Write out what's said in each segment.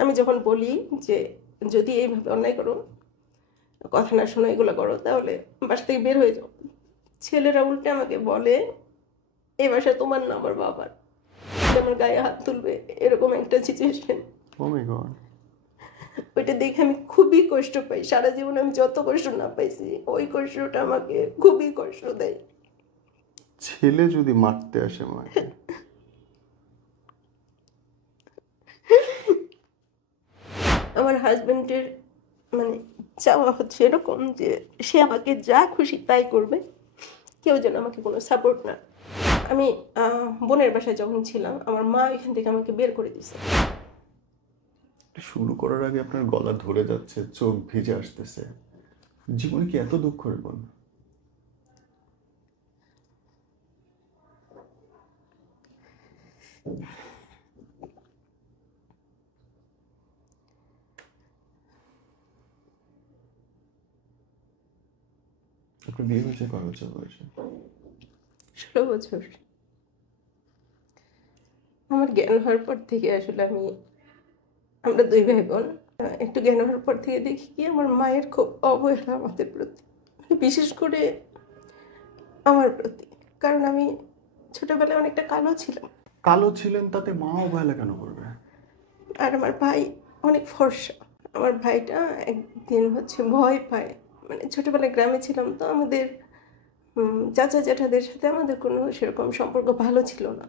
আমি যখন বলি যে যদি এইভাবে অন্যায় করো, কথা না শোনো, এগুলো করো, তাহলে বাসা থেকে বের হয়ে যাও, ছেলেরা উল্টে আমাকে বলে এই বাসা তোমার না আমার বাবার, আমার গায়ে হাত তুলবে, এরকম একটা সিচুয়েশন। ওইটা দেখে আমি খুবই কষ্ট পাই। সারা জীবন আমি যত কষ্ট না পাইছি, ওই কষ্টটা আমাকে খুবই কষ্ট দেয়। ছেলে যদি মারতে আসে মাকে, আমার হাজবেন্ডের মানে চাওয়া হচ্ছে এরকম যে সে আমাকে যা খুশি তাই করবে, কেউ যেন আমাকে কোনো সাপোর্ট না। আমি বোনের বাসায় যখন ছিলাম, আমার মা এখান থেকে আমাকে বের করে দিয়েছে। শুরু করার আগে আপনার গলা ধরে যাচ্ছে, চোখ ভিজে আসতেছে। জীবনে কি এত দুঃখ বোন? আপনার বিয়ে হয়েছে কয় বছর বয়সে? 16 বছর। আমার জ্ঞান হওয়ার পর থেকে আসলে আমরা 2 ভাই বোন। একটু জ্ঞান হওয়ার পর থেকে দেখি কি আমার মায়ের খুব অবহেলা আমাদের প্রতি, বিশেষ করে আমার প্রতি। কারণ আমি ছোটবেলায় অনেকটা কালো ছিলাম। কালো ছিলেন তাতে মা অবহেলা কেন করবে? আর আমার ভাই অনেক ফর্সা। আমার ভাইটা একদিন ভয় পায়, মানে ছোটবেলায় গ্রামে ছিলাম তো, আমাদের চাচা জ্যাঠাদের সাথে আমাদের কোনো সেরকম সম্পর্ক ভালো ছিল না।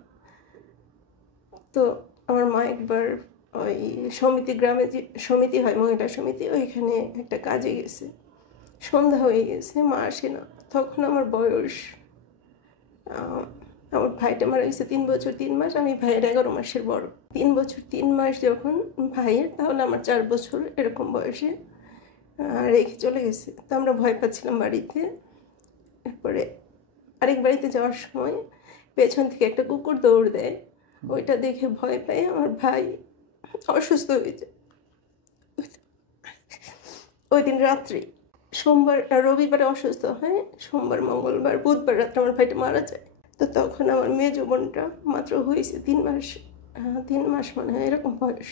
তো আমার মা একবার ওই গ্রামে যে সমিতি হয়, মহিলা সমিতি, ওইখানে একটা কাজে গেছে। সন্ধ্যা হয়ে গেছে, মা আসে না। তখন আমার বয়স, আমার ভাইটা মারা গেছে 3 বছর 3 মাস, আমি ভাইয়ের 11 মাসের বড়। 3 বছর 3 মাস যখন ভাইয়ের, তাহলে আমার 4 বছর এরকম বয়সে রেখে চলে গেছে। তো আমরা ভয় পাচ্ছিলাম বাড়িতে। এরপরে আরেক বাড়িতে যাওয়ার সময় পেছন থেকে একটা কুকুর দৌড় দেয়, ওইটা দেখে ভয় পেয়ে আমার ভাই অসুস্থ হয়ে যায়। ওই দিন রাত্রে, রবিবারে অসুস্থ হয়, সোমবার মঙ্গলবার বুধবার রাত্রে আমার ভাইটা মারা যায়। তো তখন আমার মেয়ে বোনটা মাত্র হয়েছে 3 মাস, 3 মাস মনে হয় এরকম বয়স।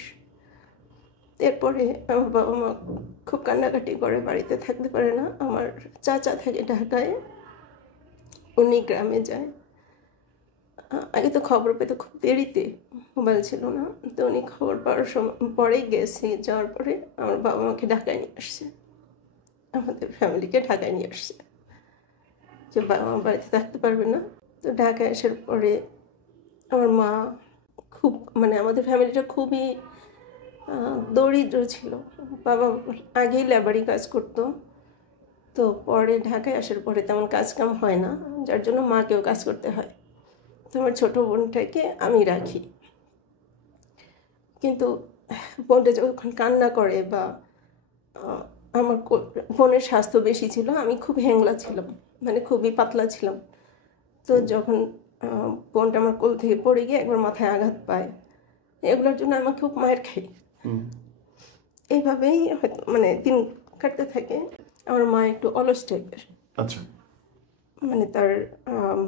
এরপরে আমার বাবা মা খুব কান্নাকাটি করে, বাড়িতে থাকতে পারে না। আমার চাচা থাকে ঢাকায়, উনি গ্রামে যায়। আগে তো খবর পেতে খুব দেরিতে, মোবাইল ছিল না। তো উনি খবর পাওয়ার পরেই গেছে, যাওয়ার পরে আমার বাবা মাকে ঢাকায় নিয়ে আসছে, আমাদের ফ্যামিলিকে ঢাকায় নিয়ে আসছে, যে বাবা মা বাড়িতে থাকতে পারবে না। তো ঢাকায় আসার পরে আমার মা খুব, মানে আমাদের ফ্যামিলিটা খুবই দরিদ্র ছিল। বাবা আগেই লেবারি কাজ করতো, তো পরে ঢাকায় আসার পরে তেমন কাজ কাম হয় না, যার জন্য মাকেও কাজ করতে হয়। তো আমার ছোটো বোনটাকে আমি রাখি। কিন্তু বোনটা যখন কান্না করে বা আমার বোনের স্বাস্থ্য বেশি ছিল, আমি খুব হ্যাংলা ছিলাম, মানে খুবই পাতলা ছিলাম। তো যখন বোনটা আমার কোল থেকে পড়ে গিয়ে একবার মাথায় আঘাত পায়, এগুলোর জন্য আমি খুব মায়ের খাই। এইভাবেই হয়তো মানে দিন কাটতে থাকে। আমার মা একটু অলস টাইপের। আচ্ছা। মানে তার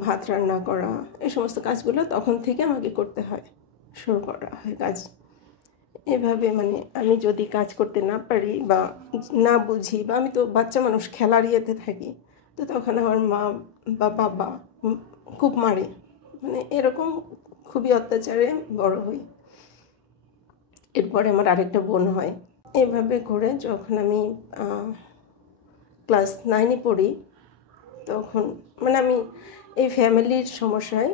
ভাত রান্না করা, এই সমস্ত কাজগুলো তখন থেকে আমাকে করতে হয়, শুরু করা হয় কাজ। এভাবে মানে আমি যদি কাজ করতে না পারি বা না বুঝি, বা আমি তো বাচ্চা মানুষ, খেলার ইয়েতে থাকি, তো তখন আমার মা বা বাবা খুব মারে, মানে এরকম খুবই অত্যাচারে বড় হই। এরপরে আমার আরেকটা বোন হয়। এভাবে করে যখন আমি ক্লাস 9-এ পড়ি, তখন মানে আমি এই ফ্যামিলির সমস্যায়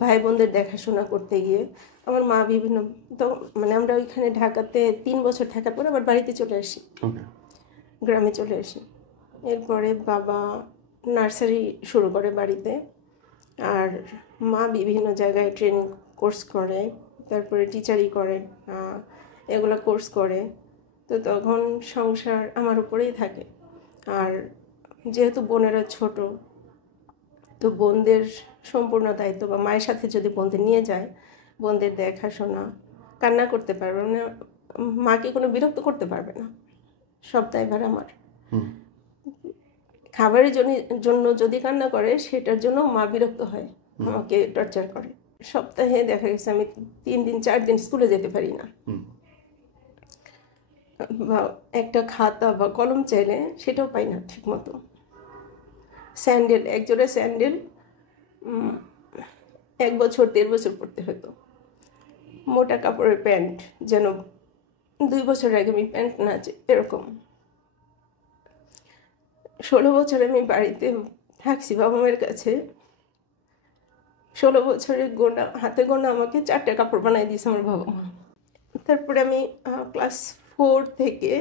ভাই বোনদের দেখাশোনা করতে গিয়ে আমার মা বিভিন্ন, তো মানে আমরা ওইখানে ঢাকাতে 3 বছর থাকার পর আবার বাড়িতে চলে আসি, গ্রামে চলে আসি। এরপরে বাবা নার্সারি শুরু করে বাড়িতে, আর মা বিভিন্ন জায়গায় ট্রেনিং কোর্স করে, তারপরে টিচারই করে, এগুলো কোর্স করে। তো তখন সংসার আমার উপরেই থাকে। আর যেহেতু বোনেরা ছোট, তো বোনদের সম্পূর্ণ দায়িত্ব, বা মায়ের সাথে যদি বোনদের নিয়ে যায়, বোনদের দেখাশোনা, কান্না করতে পারবে না, মাকে কোনো বিরক্ত করতে পারবে না, সব দায়ভার আমার। খাবারের জন্য যদি কান্না করে, সেটার জন্য মা বিরক্ত হয়, আমাকে টর্চার করে। সপ্তাহে দেখা গেছে আমি 3 দিন 4 দিন স্কুলে যেতে পারি না। বা একটা খাতা বা কলম চাইলে সেটাও পাই না ঠিক মতো। স্যান্ডেল, একজোড়া স্যান্ডেল 1 বছর 1.5 বছর পরতে হতো। মোটা কাপড়ের প্যান্ট যেন 2 বছর আগে আমি প্যান্ট না এরকম। 16 বছর আমি বাড়িতে থাকছি বাবা মায়ের কাছে। 16 বছরের গোনা, হাতে গোনা আমাকে 4টা কাপড় বানাই দিয়েছে আমার বাবা মা। তারপরে আমি ক্লাস 4 থেকে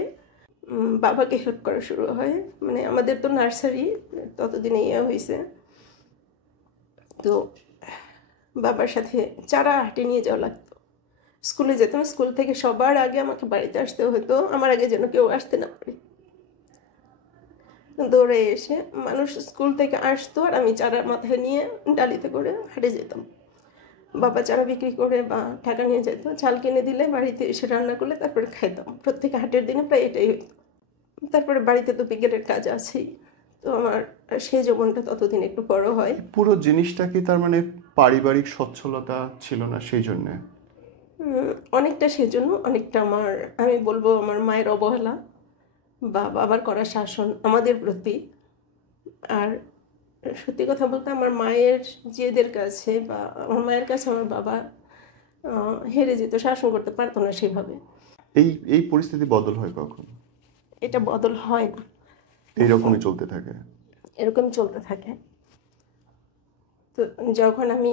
বাবাকে হেল্প করা শুরু হয়। মানে আমাদের তো নার্সারি ততদিনে হয়েছে, তো বাবার সাথে চারা হাটে নিয়ে যাওয়া লাগতো। স্কুলে যেতাম, স্কুল থেকে সবার আগে আমাকে বাড়িতে আসতে হতো, আমার আগে যেন কেউ আসতে না পারে। দৌড়ে এসে মানুষ স্কুল থেকে আসতো আর আমি চারা মাথায় নিয়ে ডালিতে করে হাটে যেতাম। বাবা চারা বিক্রি করে বা টাকা নিয়ে যেত, চাল কিনে দিলে বাড়িতে এসে রান্না করলে তারপরে খাইতাম। প্রত্যেক হাটের দিনে প্রায় এটাই হতো। তারপরে বাড়িতে তো বিকেলের কাজ আছেই, তো আমার সেই জীবনটা ততদিন একটু বড় হয়। পুরো জিনিসটা কি তার মানে পারিবারিক সচ্ছলতা ছিল না সেই জন্যে? অনেকটা সেজন্য, অনেকটা আমি বলবো আমার মায়ের অবহেলা বা বাবার করা শাসন আমাদের প্রতি। আর সত্যি কথা বলতে আমার মায়ের জেদের কাছে বা আমার মায়ের কাছে আমার বাবা হেরে যেত, শাসন করতে পারতো না সেভাবে। এই এই পরিস্থিতি বদল হয় কখন? এটা বদল হয় না, এইরকমই চলতে থাকে? এরকম চলতে থাকে। তো যখন আমি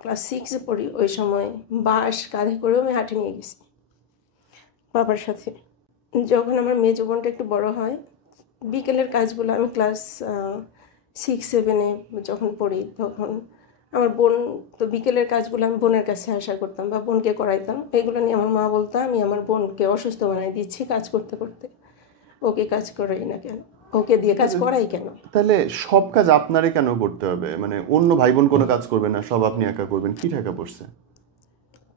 ক্লাস 6-এ পড়ি, ওই সময় বাস কাঁধে করেও আমি হাঁটে নিয়ে গেছি বাবার সাথে। যখন আমার মেয়ে জীবনটা একটু বড় হয়, বিকেলের কাজগুলো আমি ক্লাস 6-7-এ যখন পড়ি, তখন আমার বোন, তো বিকেলের কাজগুলো আমি বোনের কাছে আশা করতাম বা বোনকে করাইতাম। এগুলো নিয়ে আমার মা বলতো আমি আমার বোনকে অসুস্থ বানাই দিচ্ছি কাজ করতে করতে, ওকে কাজ করাই না কেন, ওকে দিয়ে কাজ করাই কেন। তাহলে সব কাজ আপনারই কেন করতে হবে? মানে অন্য ভাই বোন কোনো কাজ করবে না, সব আপনি একা করবেন? কি ঠেকা পড়ছে?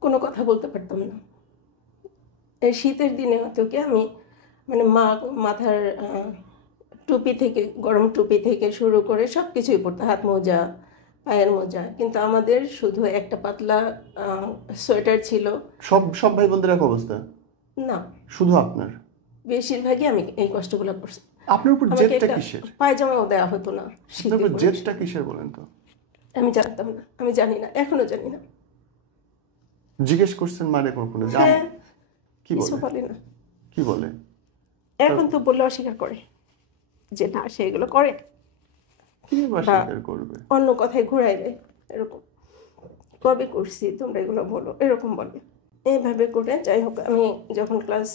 কোনো কথা বলতে পারতাম না। এই শীতের দিনে হতো কি, আমি মানে মা মাথার টুপি থেকে, গরম টুপি থেকে শুরু করে সব কিছুই পরতো, হাত মোজা, পায়ের মোজা, কিন্তু আমাদের শুধু একটা পাতলা সোয়েটার ছিল। সব সব ভাই বোনদের এক অবস্থা? না, শুধু আপনার? বেশিরভাগই আমি এই কষ্টগুলো করছি। আপনার উপর আমাকে জেদটা একটা কিসের? পায়জামাও দেওয়া হতো না আপনার শীতে উপর পরে। জেদটা কিসের বলেন তো? আমি জানতাম না, আমি জানি না, এখনো জানি না। জিজ্ঞেস করছেন মানে কখনো? হ্যাঁ, কি কিছু বলে? বলে না। কি বলে? এখন তো বললে অস্বীকার করে যে না, সে এগুলো করে না, কি বা বা স্বীকার করবে? অন্য কথায় ঘুরাই দেয় এরকম, কবে করছি তোমরা এগুলো বলো, এরকম বলে। এইভাবে করে যাই হোক, আমি যখন ক্লাস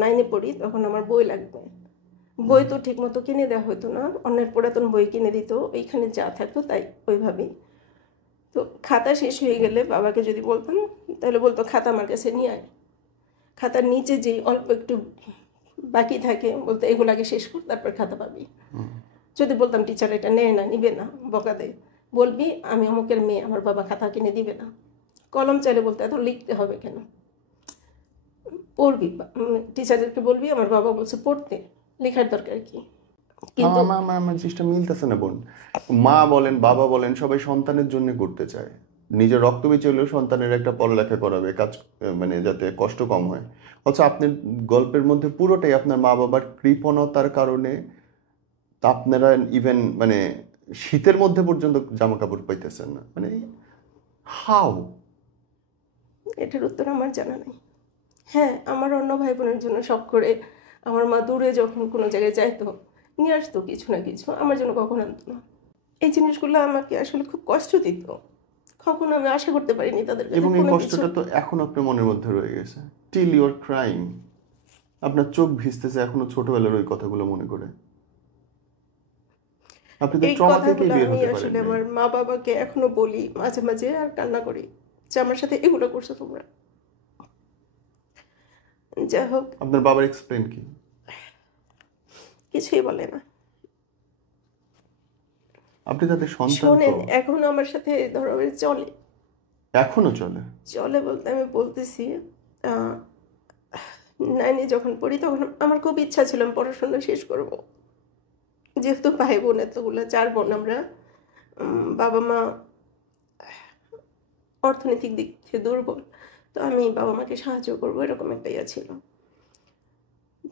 9-এ পড়ি তখন আমার বই লাগবে। বই তো ঠিক মতো কিনে দেওয়া হতো না, অন্যের পুরাতন বই কিনে দিত, ওইখানে যা থাকতো তাই ওইভাবেই। তো খাতা শেষ হয়ে গেলে বাবাকে যদি বলতাম, তাহলে বলতো খাতা আমার কাছে নিয়ে আয়। খাতার নিচে যেই অল্প একটু বাকি থাকে, বলতো এগুলো আগে শেষ কর, তারপর খাতা পাবি। যদি বলতাম টিচার এটা নেয় না, নিবে না, বকা দেয়, বলবি আমি অমুকের মেয়ে, আমার বাবা খাতা কিনে দিবে না। কলম চাইলে বলতে এত লিখতে হবে কেন, পড়বি, টিচারদেরকে বলবি আমার বাবা বলছে পড়তে, লেখার দরকার কি। কিন্তু আমার জিনিসটা মিলতেছে না বোন। মা বলেন, বাবা বলেন, সবাই সন্তানের জন্য করতে চায়। নিজের রক্ত বেঁচে হলেও সন্তানের একটা পড়ালেখা করাবে, কাজ মানে যাতে কষ্ট কম হয়। অথচ আপনার গল্পের মধ্যে পুরোটাই আপনার মা বাবার কৃপণতার কারণে আপনারা ইভেন মানে শীতের মধ্যে পর্যন্ত জামা কাপড় পাইতেছেন না। মানে হাউ? এটার উত্তর আমার জানা নেই। হ্যাঁ, আমার অন্য ভাই বোনের জন্য শখ করে আমার মা দূরে যখন কোনো জায়গায় যাইতো নিয়ে আসতো কিছু না কিছু, আমার জন্য কখনো আনতো না। এই জিনিসগুলো আমাকে আসলে খুব কষ্ট দিত, কখনো আমি আশা করতে পারিনি তাদের কাছে এবং এই কোনো কিছু। কষ্টটা তো এখন আপনার মনের মধ্যে রয়ে গেছে। Till your crying. আপনার চোখ ভিজতেছে এখনো ছোটবেলার ওই কথাগুলো মনে করে। আপনি তো এই ট্রমা থেকেই কথাগুলো বের আমি হতে পারেন আসলে নাই। আমার মা বাবাকে এখনো বলি মাঝে মাঝে, আর কান্না করি যে আমার সাথে এগুলো করছো তোমরা। যাই হোক, আপনার বাবার এক্সপ্লেন কি? কিছুই বলে না। আপনি তাদের সন্তান তো। শোনেন, এখনো আমার সাথে এই ধরনের চলে। এখনো চলে? চলে বলতে আমি বলতেছি, 9-এ যখন পড়ি তখন আমার খুব ইচ্ছা ছিল আমি পড়াশোনা শেষ করব। যেহেতু ভাই বোন এতগুলো, 4 বোন আমরা, বাবা মা অর্থনৈতিক দিক থেকে দুর্বল, তো আমি বাবা মাকে সাহায্য করবো এরকম একটা ইয়ে ছিল।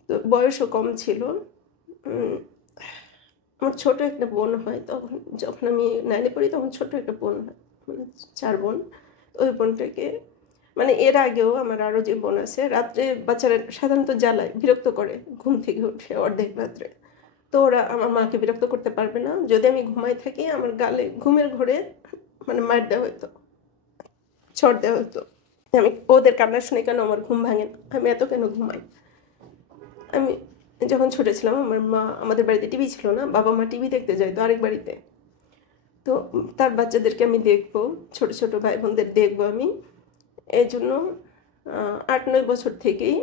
তো বয়সও কম ছিল। উম, আমার ছোট একটা বোন হয়, তখন যখন আমি 9-এ পড়ি তখন ছোট একটা বোন হয়, মানে 4 বোন। ওই বোনটাকে মানে এর আগেও আমার আরও যে বোন আছে, রাত্রে বাচ্চারা সাধারণত জ্বালায়, বিরক্ত করে ঘুম থেকে উঠে অর্ধেক রাত্রে। তো ওরা আমার মাকে বিরক্ত করতে পারবে না, যদি আমি ঘুমাই থাকি আমার গালে ঘুমের ঘোরে মানে মার দেওয়া হতো, ছড় দেওয়া হতো। আমি ওদের কান্না শুনে কেন আমার ঘুম ভাঙে না, আমি এত কেন ঘুমাই। আমি যখন ছোট ছিলাম আমার মা, আমাদের বাড়িতে টিভি ছিল না, বাবা মা টিভি দেখতে যাইতো আরেক বাড়িতে। তো তার বাচ্চাদেরকে আমি দেখবো, ছোট ছোট ভাই বোনদের দেখবো আমি। এই জন্য 8-9 বছর থেকেই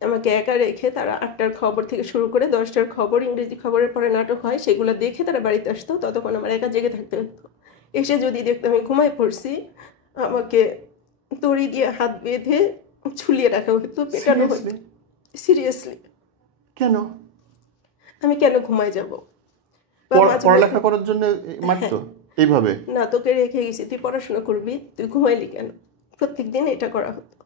আমাকে একা রেখে তারা 8টার খবর থেকে শুরু করে 10টার খবর, ইংরেজি খবরের পরে নাটক হয়, সেগুলো দেখে তারা বাড়িতে আসতো। ততক্ষণ আমার একা জেগে থাকতে হতো। এসে যদি দেখতো আমি ঘুমায় পড়ছি, আমাকে দড়ি দিয়ে হাত বেঁধে ঝুলিয়ে রাখা হতো, পেটানো হতো। সিরিয়াসলি। কেন? আমি কেন ঘুমায় যাব? পড়ালেখা করার জন্য মারতো এইভাবে? না, তোকে রেখে গেছি, তুই পড়াশোনা করবি, তুই ঘুমাইলি কেন? প্রত্যেকদিন এটা করা হতো।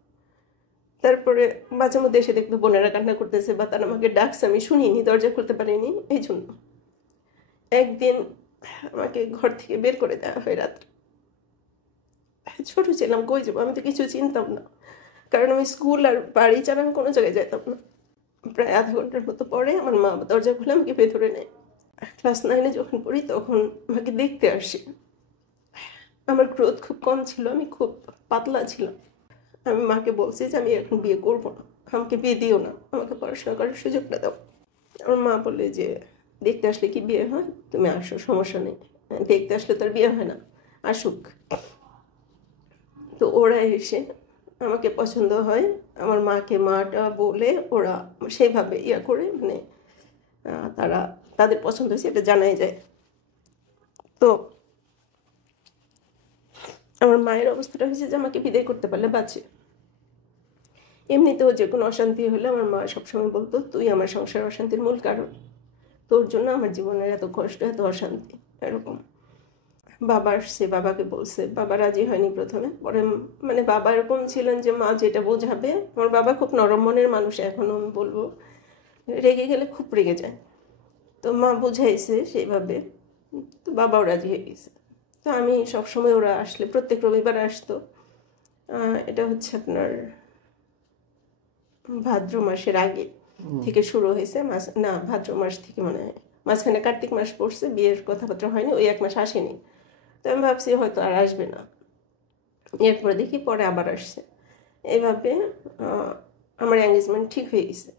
তারপরে মাঝে মধ্যে এসে দেখতো বোনেরা কান্না করতেছে বা তারা আমাকে ডাকছে, আমি শুনিনি, দরজা খুলতে পারিনি। এই জন্য একদিন আমাকে ঘর থেকে বের করে দেওয়া হয় রাত্রে। ছোট ছিলাম, কই যাবো, আমি তো কিছু চিনতাম না, কারণ আমি স্কুল আর বাড়ি ছাড়া আমি কোনো জায়গায় যেতাম না। প্রায় আধা ঘন্টার মতো পরে আমার মা দরজা খুলে আমাকে ভেতরে নেয়। ক্লাস 9-এ যখন পড়ি তখন আমাকে দেখতে আসে। আমার গ্রোথ খুব কম ছিল, আমি খুব পাতলা ছিলাম। আমি মাকে বলছি যে আমি এখন বিয়ে করবো না, আমাকে বিয়ে দিও না, আমাকে পড়াশোনা করার সুযোগটা দাও। আমার মা বলে যে দেখতে আসলে কি বিয়ে হয়, তুমি আসো, সমস্যা নেই। দেখতে আসলে তার বিয়ে হয় না, আসুক। তো ওরা এসে আমাকে পছন্দ হয়, আমার মাকে মাটা বলে ওরা সেইভাবে ইয়া করে মানে তারা তাদের পছন্দ হয়েছে এটা জানাই যায়। তো আমার মায়ের অবস্থাটা হয়েছে যে আমাকে বিদায় করতে পারলে বাঁচে। এমনিতেও যে কোনো অশান্তি হলে আমার মা সবসময় বলতো, তুই আমার সংসার অশান্তির মূল কারণ, তোর জন্য আমার জীবনের এত কষ্ট, এত অশান্তি। এরকম বাবা আসছে, বাবাকে বলছে, বাবা রাজি হয়নি প্রথমে। পরে মানে বাবা এরকম ছিলেন যে মা যেটা বোঝাবে, আমার বাবা খুব নরম মনের মানুষ, এখনও আমি বলবো, রেগে গেলে খুব রেগে যায়। তো মা বুঝাইছে সেইভাবে, তো বাবাও রাজি হয়ে গেছে। তো আমি সবসময় ওরা আসলে প্রত্যেক রবিবার আসতো। এটা হচ্ছে আপনার ভাদ্র মাসের আগে থেকে শুরু হয়েছে, ভাদ্র মাস থেকে মনে হয়, মাঝখানে কার্তিক মাস পড়ছে, বিয়ের কথাবার্তা হয়নি, ওই 1 মাস আসেনি। তো আমি ভাবছি হয়তো আর আসবে না, এরপরে দেখি পরে আবার আসছে। এইভাবে আমার এঙ্গেজমেন্ট ঠিক হয়ে গেছে।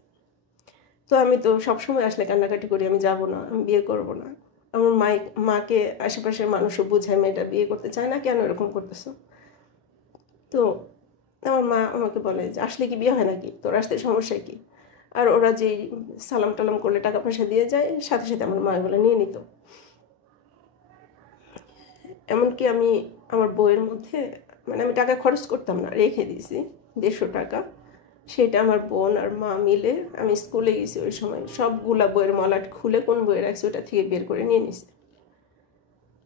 তো আমি তো সবসময় আসলে কান্নাকাটি করি, আমি যাব না, আমি বিয়ে করব না। আমার মাকে আশেপাশের মানুষও বোঝায় মেয়েটা বিয়ে করতে চায় না, কেন এরকম করতেছো। তো আমার মা আমাকে বলে যে আসলে কি বিয়ে হয় নাকি, তোর আসতে সমস্যা কি। আর ওরা যেই সালাম টালাম করলে টাকা পয়সা দিয়ে যায়, সাথে সাথে আমার মা এগুলো নিয়ে নিত। এমনকি আমি আমার বইয়ের মধ্যে মানে আমি টাকা খরচ করতাম না, রেখে দিয়েছি 150 টাকা। সেটা আমার বোন আর মা মিলে, আমি স্কুলে গেছি ওই সময়, সবগুলা বইয়ের মলাট খুলে কোন বইয়ে রাখছি ওটা থেকে বের করে নিয়ে নিছি।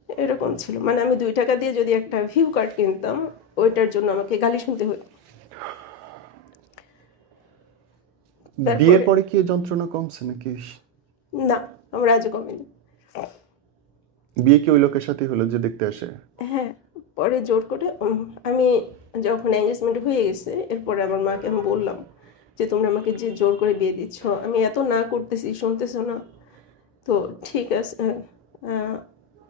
এরকম ছিল, মানে আমি 2 টাকা দিয়ে যদি একটা ভিউ কার্ড কিনতাম, ওইটার জন্য আমাকে গালি শুনতে হতো। বিয়ের পরে কি যন্ত্রণা কমছে নাকি? না, আমার আজও কমেনি। বিয়ে কি ওই লোকের সাথে হলো যে দেখতে আসে? হ্যাঁ, পরে জোর করে আমি যখন এঙ্গেজমেন্ট হয়ে গেছে, এরপরে আমার মাকে আমি বললাম যে তোমরা আমাকে যে জোর করে বিয়ে দিচ্ছ, আমি এত না করতেছি, শুনতেছো না, তো ঠিক আছে,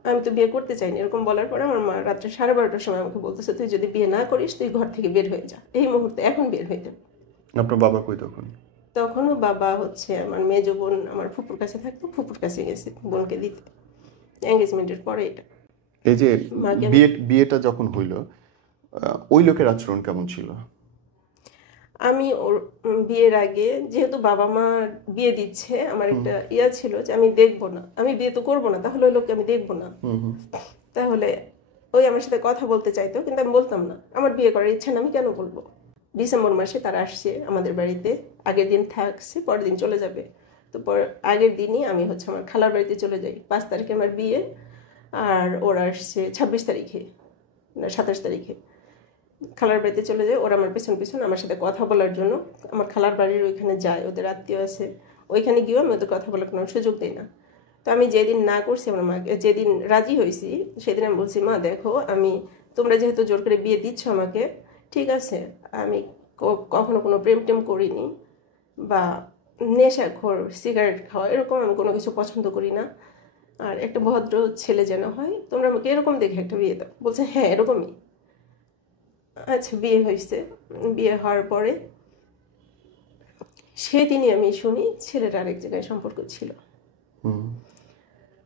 আমি তো বিয়ে করতে চাইনি। এরকম বলার পরে আমার মা রাত্রে 12:30টার সময় আমাকে বলতেছে, তুই যদি বিয়ে না করিস তুই ঘর থেকে বের হয়ে যা, এই মুহূর্তে, এখন বের হয়ে যা। আপনার বাবা কই তখন? তখনও বাবা হচ্ছে আমার মেজো বোন আমার ফুপুর কাছে থাকতো, ফুপুর কাছে গেছে বোনকে দিতে, এঙ্গেজমেন্টের পরে। এটা এই যে বিয়েটা যখন হইল, ওই লোকের আচরণ কেমন ছিল? আমি ওর বিয়ের আগে যেহেতু বাবা মা বিয়ে দিচ্ছে, আমার একটা ইয়া ছিল যে আমি দেখবো না, আমি বিয়ে তো করবো না, তাহলে ওই লোককে আমি দেখবো না। তাহলে ওই আমার সাথে কথা বলতে চাইতো, কিন্তু আমি বলতাম না, আমার বিয়ে করার ইচ্ছা না, আমি কেন বলবো। ডিসেম্বর মাসে তারা আসছে আমাদের বাড়িতে, আগের দিন থাকছে, পরের দিন চলে যাবে। তো আগের দিনই আমি হচ্ছে আমার খালার বাড়িতে চলে যাই। 5 তারিখে আমার বিয়ে, আর ওরা আসছে 26 তারিখে না 27 তারিখে। খালার বাড়িতে চলে যায়। ওরা আমার পেছন পেছন আমার সাথে কথা বলার জন্য আমার খালার বাড়ির ওইখানে যায়, ওদের আত্মীয় আছে, ওইখানে গিয়েও আমি ওদের কথা বলার কোনো সুযোগ দিই না। তো আমি যেদিন না করছি আমার মাকে, যেদিন রাজি হয়েছি সেদিন আমি বলছি, মা দেখো, আমি তোমরা যেহেতু জোর করে বিয়ে দিচ্ছ আমাকে, ঠিক আছে, আমি কখনো কোনো প্রেম টেম করিনি বা নেশাখোর সিগারেট খাওয়া এরকম আমি কোনো কিছু পছন্দ করি না, আর একটা ভদ্র ছেলে যেন হয়, তোমরা আমাকে এরকম দেখে একটা বিয়ে দাও। বলছে হ্যাঁ এরকমই। আচ্ছা, বিয়ে হয়েছে। বিয়ে হওয়ার পরে সেদিনই আমি শুনি ছেলের আরেক জায়গায় সম্পর্ক ছিল।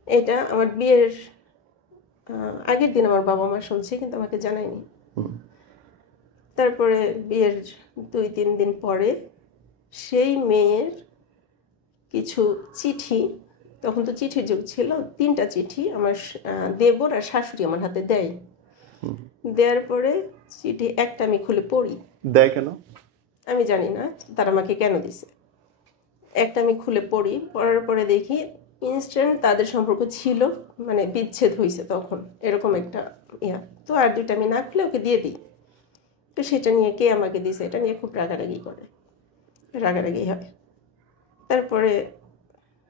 এটা আমার বিয়ের আগের দিন আমার বাবা মা শুনছে, কিন্তু আমাকে জানায়নি। তারপরে বিয়ের 2-3 দিন পরে সেই মেয়ের কিছু চিঠি, তখন তো চিঠির যুগ ছিল, 3টা চিঠি আমার দেবর আর শাশুড়ি আমার হাতে দেয়। দেওয়ার পরে চিঠি একটা আমি খুলে পড়ি। দেয় কেন আমি জানি না তারা আমাকে কেন দিছে। একটা আমি খুলে পড়ি, পড়ার পরে দেখি ইনস্ট্যান্ট তাদের সম্পর্ক ছিল, মানে বিচ্ছেদ হয়েছে তখন, এরকম একটা ইয়া। তো আর 2টা আমি না খুলে ওকে দিয়ে দিই। তো সেটা নিয়ে কে আমাকে দিছে এটা নিয়ে খুব রাগারাগি করে, রাগারাগি হয়। তারপরে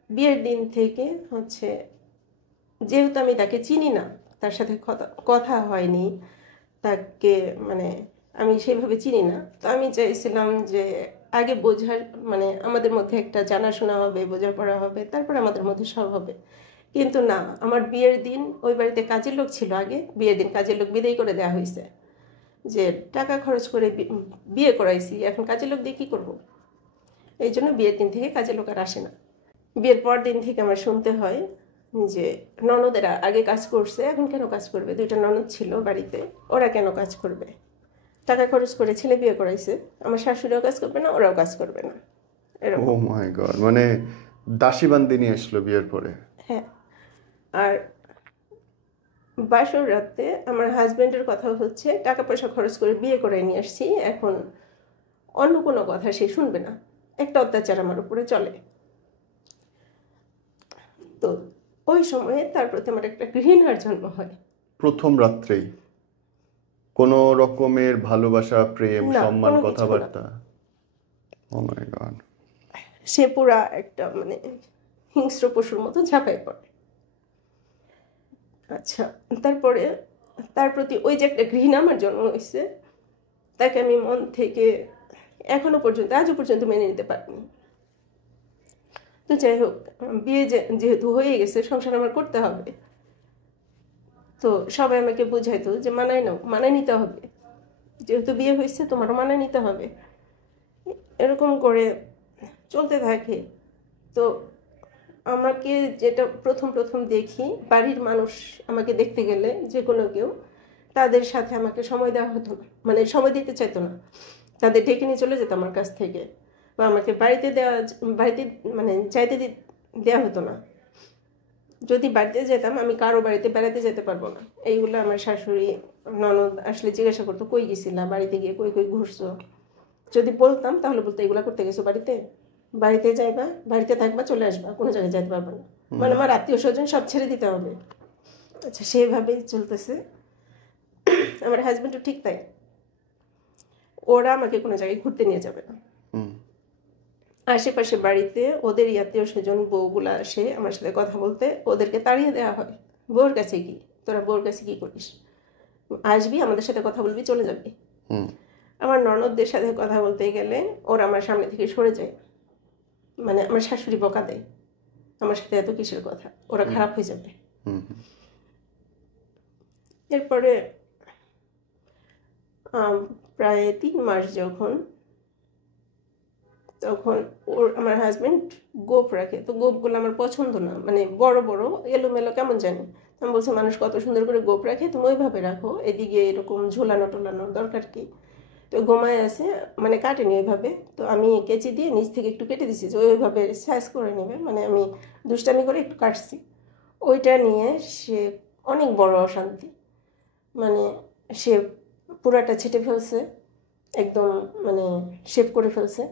বিয়ের দিন থেকে হচ্ছে, যেহেতু আমি তাকে চিনি না, তার সাথে কথা হয়নি, তাকে মানে আমি সেইভাবে চিনি না, তো আমি চাইছিলাম যে আগে বোঝার, মানে আমাদের মধ্যে একটা জানাশোনা হবে, বোঝাপড়া হবে, তারপর আমাদের মধ্যে সব হবে। কিন্তু না, আমার বিয়ের দিন ওই বাড়িতে কাজের লোক ছিল, আগে বিয়ের দিন কাজের লোক বিদায় করে দেওয়া হয়েছে, যে টাকা খরচ করে বিয়ে করাইছি, এখন কাজের লোক দিয়ে কী করবো। এই জন্য বিয়ের দিন থেকে কাজের লোক আর আসে না। বিয়ের পর দিন থেকে আমার শুনতে হয় যে ননদেরা আগে কাজ করছে, এখন কেন কাজ করবে, 2টা ননদ ছিল বাড়িতে, ওরা কেন কাজ করবে, টাকা খরচ করে ছেলে বিয়ে করাইছে, আমার শাশুড়িও কাজ করবে না, ওরাও কাজ করবে না, এরকম। ও মাই গড, মানে দাসী বান্দিনী আসলো বিয়ের পরে। হ্যাঁ, আর বাসর রাতে আমার হাজব্যান্ডের কথা হচ্ছে টাকা পয়সা খরচ করে বিয়ে করে নিয়ে আসছি, এখন অন্য কোনো কথা সে শুনবে না, একটা অত্যাচার আমার উপরে চলে। তো ওই সময়ে তার প্রতি আমার একটা ঘৃণার জন্ম হয়। প্রথম রাত্রেই কোনো রকমের ভালোবাসা, প্রেম, না, সম্মান, কোনো কিছু না। কথাবার্তা? ও মাই গড। সে পুরা একটা মানে হিংস্র পশুর মতো ঝাঁপাই পড়ে। আচ্ছা, তারপরে তার প্রতি ওই যে একটা ঘৃণা আমার জন্ম হয়েছে, তাকে আমি মন থেকে এখনো পর্যন্ত, আজও পর্যন্ত মেনে নিতে পারিনি। তো যাই হোক, বিয়ে যেহেতু হয়ে গেছে, সংসার আমার করতে হবে, তো সবাই আমাকে বোঝাইতো যে মানায় নাও, মানায় নিতে হবে, যেহেতু বিয়ে হয়েছে তোমারও মানায় নিতে হবে, এরকম করে চলতে থাকে। তো আমাকে যেটা প্রথম প্রথম দেখি, বাড়ির মানুষ আমাকে দেখতে গেলে যে কোনো কেউ, তাদের সাথে আমাকে সময় দেওয়া হতো না, মানে সময় দিতে চাইতো না, তাদের ডেকে নিয়ে চলে যেত আমার কাছ থেকে, বা আমাকে বাড়িতে মানে চাইতে দেওয়া হতো না। যদি বাড়িতে যেতাম, আমি কারো বাড়িতে বেড়াতে যেতে পারবো না, এইগুলো আমার শাশুড়ি ননদ আসলে জিজ্ঞাসা করতো, কই গেছিলাম, বাড়িতে গিয়ে কই কই ঘুরছো। যদি বলতাম তাহলে বলতো, এগুলো করতে গেছো বাড়িতে, বাড়িতে যাইবা, বাড়িতে থাকবা, চলে আসবা, কোনো জায়গায় যেতে পারবো না, মানে আমার আত্মীয় স্বজন সব ছেড়ে দিতে হবে। আচ্ছা, সেভাবেই চলতেছে। আমার হাজব্যান্ডও ঠিক তাই, ওরা আমাকে কোনো জায়গায় ঘুরতে নিয়ে যাবে না। আশেপাশে বাড়িতে ওদের আত্মীয় স্বজন বউগুলা আসে আমার সাথে কথা বলতে, ওদেরকে তাড়িয়ে দেওয়া হয়, বউর কাছে কি, তোরা বউর কাছে কি করিস, আসবি আমাদের সাথে কথা বলবি, চলে যাবি। আমার ননদদের সাথে কথা বলতে গেলে ওরা আমার সামনে থেকে সরে যায়, মানে আমার শাশুড়ি বকা দেয়, আমার সাথে এত কিসের কথা, ওরা খারাপ হয়ে যাবে। এরপরে প্রায় 3 মাস তখন আমার হাজব্যান্ড গোপ রাখে, তো গোপগুলো আমার পছন্দ না, মানে বড় বড় এলোমেলো কেমন জানি। আমি বলছি, মানুষ কত সুন্দর করে গোপ রাখে, তুমি ওইভাবে রাখো, এদিকে এরকম ঝোলানো টোলানোর দরকার কি। তো গোমায় আছে, মানে কাটেনি ওইভাবে, তো আমি কেচি দিয়ে নিচ থেকে একটু কেটে দিছি যে ওইভাবে সাইজ করে নেবে, মানে আমি দুষ্টামি করে একটু কাটছি। ওইটা নিয়ে সে অনেক বড় অশান্তি, মানে সে পুরাটা ছেটে ফেলছে, একদম মানে শেভ করে ফেলছে।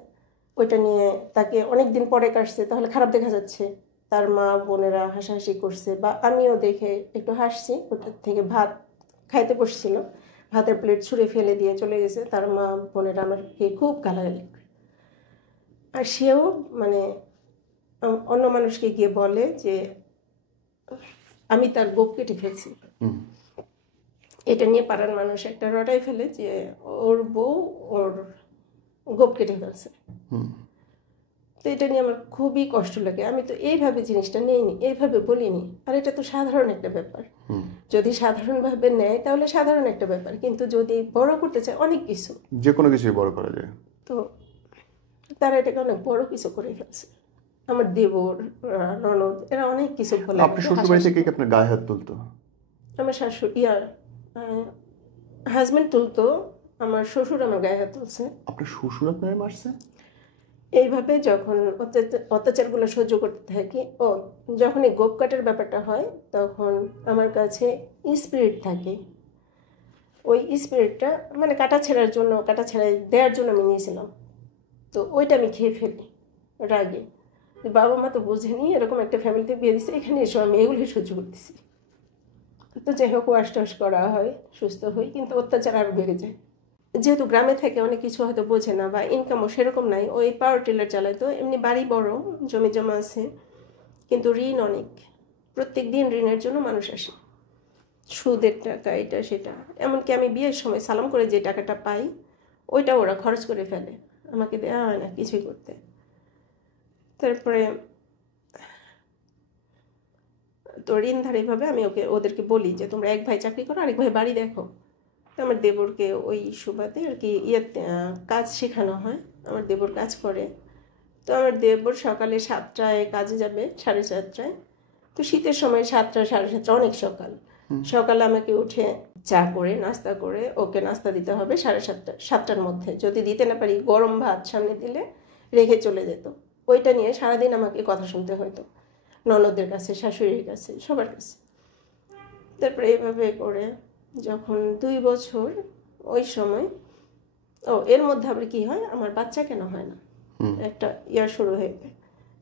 ওইটা নিয়ে তাকে অনেক দিন পরে কাটছে, তাহলে খারাপ দেখা যাচ্ছে। তার মা বোনেরা হাসাহাসি করছে, বা আমিও দেখে একটু হাসছি। ওটার থেকে ভাত খাইতে বসছিল, ভাতের প্লেট ছুঁড়ে ফেলে দিয়ে চলে গেছে। তার মা বোনেরা আমাকে খুব গালাগালি করে। আর সেও মানে অন্য মানুষকে গিয়ে বলে যে আমি তার গোপ কেটে ফেলছি। এটা নিয়ে পাড়ার মানুষ একটা রটাই ফেলে যে ওর বউ ওর গোপ কেটে ফেলছে। তো এটা নিয়ে আমার খুবই কষ্ট লাগে। আমি তো এইভাবে জিনিসটা নেইনি, এইভাবে বলিনি। আর এটা তো সাধারণ একটা ব্যাপার। যদি সাধারণভাবে নেয় তাহলে সাধারণ একটা ব্যাপার, কিন্তু যদি বড় করতে চায় অনেক কিছু, যে কোনো কিছুই বড় করা যায়। তো তারা এটাকে অনেক বড় কিছু করে ফেলছে। আমার দেবর ননদ এরা অনেক কিছু বলে। আপনার শ্বশুরবাড়ি থেকে কি আপনার গায়ে হাত তুলতো? আমার শাশুড়ি হাজবেন্ড তুলতো, আমার শ্বশুর আমার গায়ে হাত তুলছে। আপনার শ্বশুর আপনার মারছে? এইভাবে যখন অত্যাচারগুলো সহ্য করতে থাকি, যখন এই গোপ কাটার ব্যাপারটা হয় তখন আমার কাছে স্পিরিট থাকে। ওই স্পিরিটটা মানে কাটা ছেঁড়ার জন্য, কাটা ছেঁড়াই দেওয়ার জন্য আমি নিয়েছিলাম। তো ওইটা আমি খেয়ে ফেলি রাগে। বাবা মা তো বোঝেনি, এরকম একটা ফ্যামিলিতে বিয়ে দিচ্ছে, এখানে এসে আমি এগুলোই সহ্য করতেছি। তো যাই হোক ওয়াশ টাশ করা হয়, সুস্থ হই, কিন্তু অত্যাচার আরও বেড়ে যায়। যেহেতু গ্রামে থেকে অনেক কিছু হয়তো বোঝে না বা ইনকামও সেরকম নাই, ওই পাওয়ার টিলার চালায়, তো এমনি বাড়ি বড়, জমি জমা আছে, কিন্তু ঋণ অনেক। প্রত্যেক দিন ঋণের জন্য মানুষ আসে, সুদের টাকা, এটা সেটা। এমনকি আমি বিয়ের সময় সালাম করে যে টাকাটা পাই ওইটা ওরা খরচ করে ফেলে, আমাকে দেওয়া হয় না কিছুই করতে। তারপরে তো ঋণধারীভাবে আমি ওদেরকে বলি যে তোমরা এক ভাই চাকরি করো, আরেক ভাই বাড়ি দেখো। তো আমার দেবরকে ওই সুবাদে আর কি কাজ শেখানো হয়। আমার দেবর কাজ করে। তো আমার দেবর সকালে 7টায় কাজে যাবে, 4:30টায়। তো শীতের সময় 7টা 7:30 অনেক সকাল। সকালে আমাকে উঠে চা করে নাস্তা করে ওকে নাস্তা দিতে হবে 7:30টার মধ্যে। যদি দিতে না পারি গরম ভাত সামনে দিলে রেখে চলে যেত। ওইটা নিয়ে সারাদিন আমাকে কথা শুনতে হতো, ননদের কাছে, শাশুড়ির কাছে, সবার কাছে। তারপরে এইভাবে করে যখন 2 বছর, ওই সময় এর মধ্যে আবার কি হয়, আমার বাচ্চা কেন হয় না, একটা শুরু হয়ে যায়,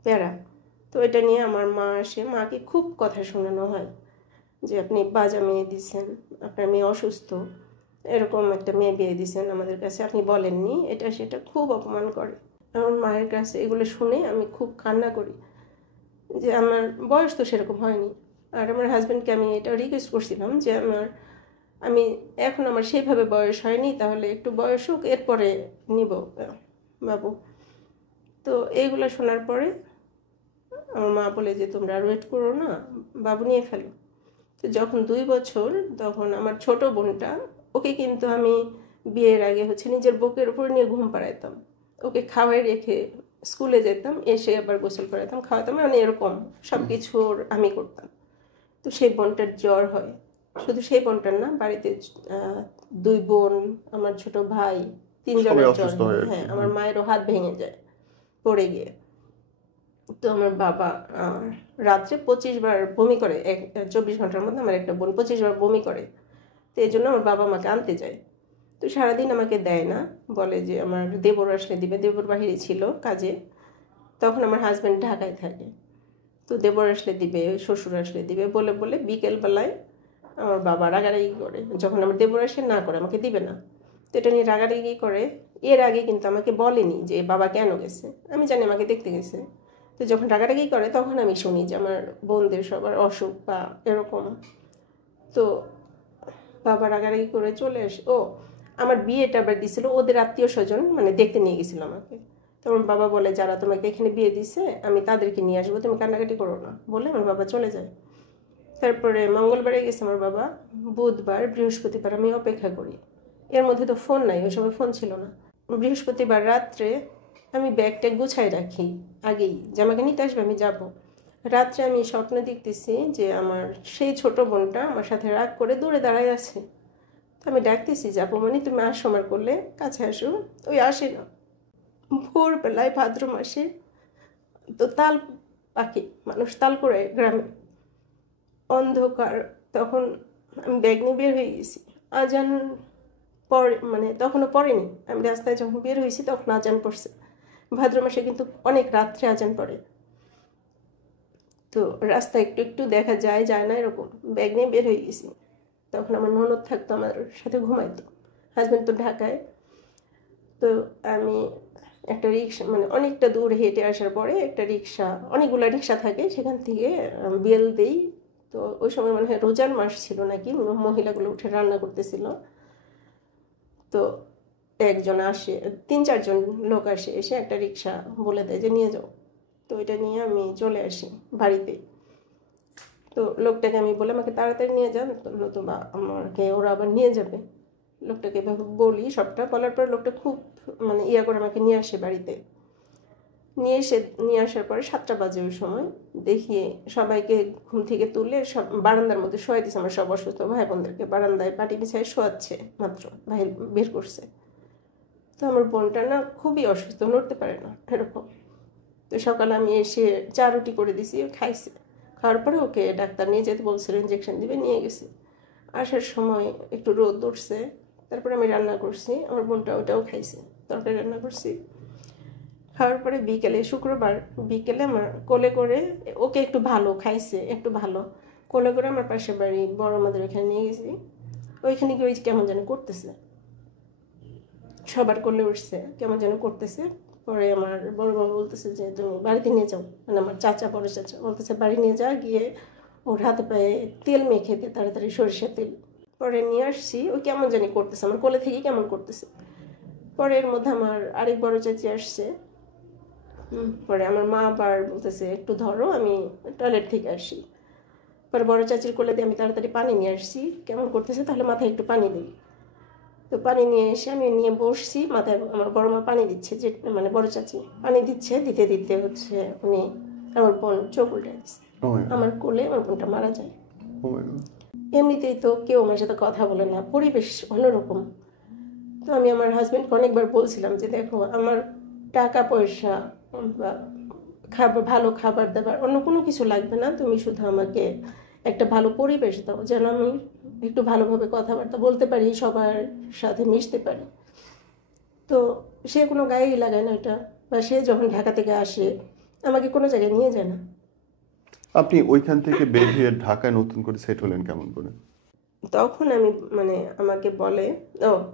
প্যারা। তো এটা নিয়ে আমার মা আসে, মাকে খুব কথা শোনানো হয় যে আপনি বাজা মেয়ে দিছেন, আপনার মেয়ে অসুস্থ, এরকম একটা মেয়ে বিয়ে দিছেন আমাদের কাছে, আপনি বলেননি, এটা সেটা খুব অপমান করে। আমার মায়ের কাছে এগুলো শুনে আমি খুব কান্না করি যে আমার বয়স তো সেরকম হয়নি। আর আমার হাজব্যান্ডকে আমি এটা রিকোয়েস্ট করছিলাম যে আমি এখন আমার সেইভাবে বয়স হয়নি, তাহলে একটু বয়স হোক, এরপরে নিব বাবু। তো এইগুলো শোনার পরে আমার মা বলে যে তোমরা আর ওয়েট করো না, বাবু নিয়ে ফেলো। তো যখন 2 বছর, তখন আমার ছোট বোনটা, ওকে কিন্তু আমি বিয়ের আগে নিজের বুকের উপর নিয়ে ঘুম পাড়াইতাম, ওকে খাওয়াই রেখে স্কুলে যেতাম, এসে আবার গোসল করাতাম, খাওয়াতাম, মানে এরকম সব কিছু আমি করতাম। তো সেই বোনটার জ্বর হয়, শুধু সেই বোনটার না, বাড়িতে 2 বোন, আমার ছোট ভাই, 3 জনের জ্বর হয়। হ্যাঁ, আমার মায়েরও হাত ভেঙে যায় পড়ে গিয়ে। তো আমার বাবা রাত্রে 25 বার বমি করে, 24 ঘন্টার মধ্যে আমার একটা বোন 25 বার বমি করে। তো এই জন্য আমার বাবা আমাকে আনতে যায়। তো সারাদিন আমাকে দেয় না, বলে যে আমার দেবর আসলে দিবে। দেবর বাহিরে ছিল কাজে, তখন আমার হাজব্যান্ড ঢাকায় থাকে। তো দেবর আসলে দিবে, শ্বশুর আসলে দিবে বলে বলে বিকেলবেলায় আমার বাবা রাগারাগি করে। যখন আমার দেবর আসে না করে, আমাকে দিবে না। তো এটা নিয়ে রাগারাগি করে। এর আগে কিন্তু আমাকে বলেনি যে বাবা কেন গেছে, আমি জানি আমাকে দেখতে গেছে। তো যখন রাগারাগি করে তখন আমি শুনি যে আমার বোনদের সবার অসুখ বা এরকম। তো বাবা রাগারাগি করে চলে আসে। আমার বিয়েটা আবার দিছিল ওদের আত্মীয় স্বজন, মানে দেখতে নিয়ে গেছিলো আমাকে। তো আমার বাবা বলে যারা তোমাকে এখানে বিয়ে দিছে আমি তাদেরকে নিয়ে আসবো, তুমি কান্নাকাটি করো না, বলে আমার বাবা চলে যায়। তারপরে মঙ্গলবারে গেছে আমার বাবা, বুধবার, বৃহস্পতিবার আমি অপেক্ষা করি। এর মধ্যে তো ফোন নাই, ওই সময় ফোন ছিল না। বৃহস্পতিবার রাত্রে আমি ব্যাগটা গুছাই রাখি আগেই, যে আমাকে নিতে আসবে, আমি যাব। রাত্রে আমি স্বপ্ন দেখতেছি যে আমার সেই ছোট বোনটা আমার সাথে রাগ করে দূরে দাঁড়ায় আছে। তো আমি ডাকতেছি যাবো, মানে তুমি আসো আমার করলে, কাছে আসো। ওই আসে না। ভোরবেলায় ভাদ্র মাসে তো তাল পাখি, মানুষ তাল করে গ্রামে, অন্ধকার, তখন আমি ব্যাগ নিয়ে বের হয়ে গেছি। আজান পরে, মানে তখনও পড়েনি, আমি রাস্তায় যখন বের হয়েছি তখন আজান পড়ছে। ভাদ্র মাসে কিন্তু অনেক রাত্রে আজান পড়ে। তো রাস্তা একটু একটু দেখা যায় যায় না, এরকম ব্যাগ নিয়ে বের হয়ে গেছি। তখন আমার ননদ থাকতো, আমার সাথে ঘুমাইতো, হাজব্যান্ড তো ঢাকায়। তো আমি একটা রিক্সা, মানে অনেকটা দূর হেঁটে আসার পরে একটা রিক্সা, অনেকগুলো রিক্সা থাকে, সেখান থেকে বেল দেই। তো ওই সময় মনে হয় রোজার মাস ছিল নাকি, মহিলাগুলো উঠে রান্না করতেছিল। তো একজন আসে, 3-4 জন লোক আসে, এসে একটা রিক্সা বলে দেয় যে নিয়ে যাও। তো এটা নিয়ে আমি চলে আসি বাড়িতে। তো লোকটাকে আমি বলে আমাকে তাড়াতাড়ি নিয়ে যান, নতুবা আমাকে ওরা আবার নিয়ে যাবে। লোকটাকে এভাবে বলি, সবটা বলার পর লোকটা খুব মানে ইয়া করে আমাকে নিয়ে আসে বাড়িতে। নিয়ে আসার পরে 7টা বাজে ওই সময় দেখি সবাইকে ঘুম থেকে তুলে সব বারান্দার মধ্যে শোয়াই দিচ্ছে। আমার সব অসুস্থ ভাই বোনদেরকে বারান্দায় পাটি বিছায় শোয়াচ্ছে, মাত্র ভাই বের করছে। তো আমার বোনটা না খুবই অসুস্থ, নড়তে পারে না এরকম। তো সকালে আমি এসে চা রুটি করে দিছি, খাইছে। খাওয়ার পরে ওকে ডাক্তার নিয়ে যেতে বলছিল, ইঞ্জেকশন দিবে, নিয়ে গেছে। আসার সময় একটু রোদ উঠছে, তারপরে আমি রান্না করছি, আমার বোনটা ওটাও খাইছে, তরকারি রান্না করছি। খাওয়ার পরে বিকেলে, শুক্রবার বিকেলে আমার কোলে করে, ওকে একটু ভালো খাইছে, একটু ভালো কোলে করে আমার পাশের বাড়ি বড় আমাদের ওইখানে নিয়ে গেছি। ওইখানে গিয়ে কেমন যেন করতেছে, সবার কোলে উঠছে, কেমন যেন করতেছে। পরে আমার বড় বাবা বলতেছে যে তুমি বাড়িতে নিয়ে যাও, মানে আমার চাচা, বড় চাচা বলতেছে বাড়ি নিয়ে যা, গিয়ে ওর হাতে পায়ে তেল মেখে দে, তাড়াতাড়ি সরিষার তেল। পরে নিয়ে আসছি, ওই কেমন জানি করতেছে, আমার কোলে থেকে কেমন করতেছে। পরে এর মধ্যে আমার আরেক বড় চাচি আসছে। পরে আমার মা আবার বলতেছে একটু ধরো, আমি টয়লেট থেকে আসি। পরে বড় চাচির কোলে দিয়ে আমি তাড়াতাড়ি পানি নিয়ে আসছি, কেমন করতেছে, তাহলে মাথায় একটু পানি দিই। তো পানি নিয়ে এসে আমি নিয়ে বসছি, মাথায় আমার বড় মা পানি দিচ্ছে, যে মানে বড় চাচি পানি দিচ্ছে, দিতে দিতে হচ্ছে উনি, আমার বোন চোখ উল্টে দিচ্ছে, আমার কোলে আমার বোনটা মারা যায়। এমনিতেই তো কেউ আমার সাথে কথা বলে না, পরিবেশ অন্যরকম। তো আমি আমার হাজব্যান্ডকে অনেকবার বলছিলাম যে দেখো, আমার টাকা পয়সা বা খাবার, ভালো খাবার দাবার, অন্য কোনো কিছু লাগবে না, তুমি শুধু আমাকে একটা ভালো পরিবেশ দাও, যেন আমি একটু ভালোভাবে কথাবার্তা বলতে পারি, সবার সাথে মিশতে পারি। তো সে কোনো গায়েই লাগায় না এটা, বা সে যখন ঢাকা থেকে আসে আমাকে কোনো জায়গায় নিয়ে যায় না। আপনি ওইখান থেকে বের হয়ে ঢাকায় নতুন করে সেট হলেন কেমন করে? তখন আমি মানে আমাকে বলে,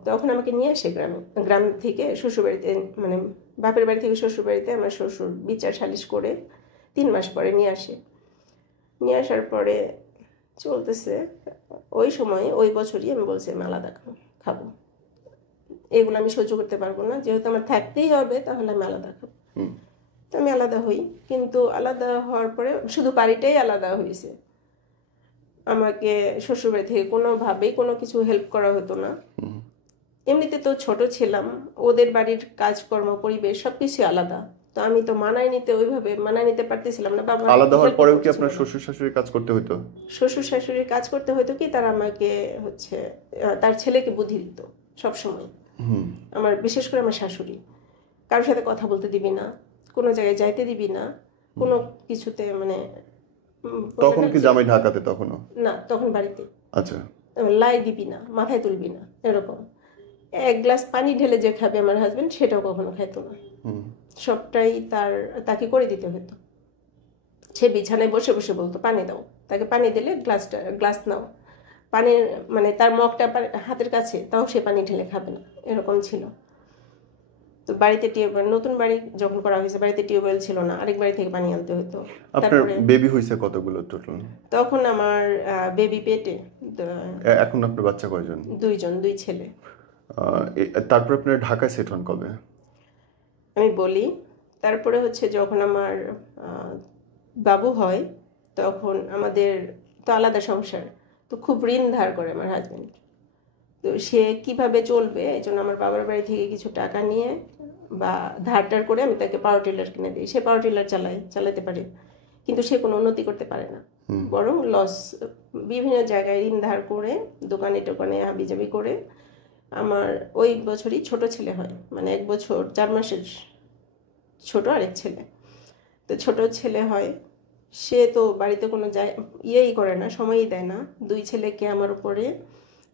তখন আমাকে নিয়ে আসে গ্রাম থেকে শ্বশুরবাড়িতে, মানে বাপের বাড়ি থেকে শ্বশুরবাড়িতে আমার শ্বশুর বিচার সালিশ করে 3 মাস পরে নিয়ে আসে। নিয়ে আসার পরে চলতেছে, ওই সময় ওই বছরই আমি বলছি আমি আলাদা খাবো, এগুলো আমি সহ্য করতে পারবো না, যেহেতু আমার থাকতেই হবে, তাহলে আমি আলাদা খাবো। তো আমি আলাদা হই, কিন্তু আলাদা হওয়ার পরে শুধু বাড়িটাই আলাদা হয়েছে, আমাকে শ্বশুরবাড়ি থেকে কোনোভাবেই কোনো কিছু হেল্প করা হতো না। এমনিতে তো ছোট ছিলাম, ওদের বাড়ির কাজকর্ম, পরিবেশ সবকিছু আলাদা। তো আমি তো ওইভাবে মানায় নিতে পারতেছিলাম না। বাবা আলাদা হওয়ার পরেও কি আপনার শ্বশুর শাশুড়ির কাজ করতে হতো? শ্বশুর শাশুড়ির কাজ করতে হতো কি, তারা আমাকে হচ্ছে তার ছেলেকে বুদ্ধি দিত সবসময়। আমার বিশেষ করে আমার শাশুড়ি, কারোর সাথে কথা বলতে দিবি না, কোনো জায়গায় যাইতে দিবি না, কোনো কিছুতে মানে। তখন কি জামাই ঢাকাতে? তখনও না, তখন বাড়িতে। আচ্ছা। লাই দিবি না, মাথায় তুলবি না, এরকম। 1 গ্লাস পানি ঢেলে যে খাবে আমার হাজবেন্ড, সেটাও কখনো খাইতো না, সবটাই তাকে করে দিতে হতো। সে বিছানায় বসে বসে বলতো পানি দাও, তাকে পানি দিলে গ্লাস নাও, পানির মানে তার মগটা হাতের কাছে, তাও সে পানি ঢেলে খাবে না, এরকম ছিল। তো বাড়িতে টিউবওয়েল, নতুন বাড়ি যখন করা হয়েছে, বাড়িতে টিউবওয়েল ছিল না, আরেক বাড়ি থেকে পানি আনতে হতো। আপনার বেবি হইছে কতগুলো টোটাল? তখন আমার বেবি পেটে। এখন আপনার বাচ্চা কয়জন? 2 ছেলে। তারপর আপনার ঢাকায় সেট হন কবে? আমি বলি, তারপরে হচ্ছে যখন আমার বাবু হয়, তখন আমাদের তো আলাদা সংসার, তো খুব ঋণ ধার করে আমার হাজব্যান্ড। তো সে কিভাবে চলবে, এই জন্য আমার বাবার বাড়ি থেকে কিছু টাকা নিয়ে বা ধার করে আমি তাকে পাওয়ার টিলার কিনে দিই। সে পাওয়ার টিলার চালাতে পারে, কিন্তু সে কোনো উন্নতি করতে পারে না, বরং লস। বিভিন্ন জায়গায় ঋণ ধার করে, দোকানে টোকানে হাবিজাবি করে। আমার ওই বছরই ছোট ছেলে হয়, মানে 1 বছর 4 মাসের ছোট আরেক ছেলে। তো ছোট ছেলে হয়, সে তো বাড়িতে কোনো ইয়েই করে না, সময়ই দেয় না। 2 ছেলেকে আমার উপরে,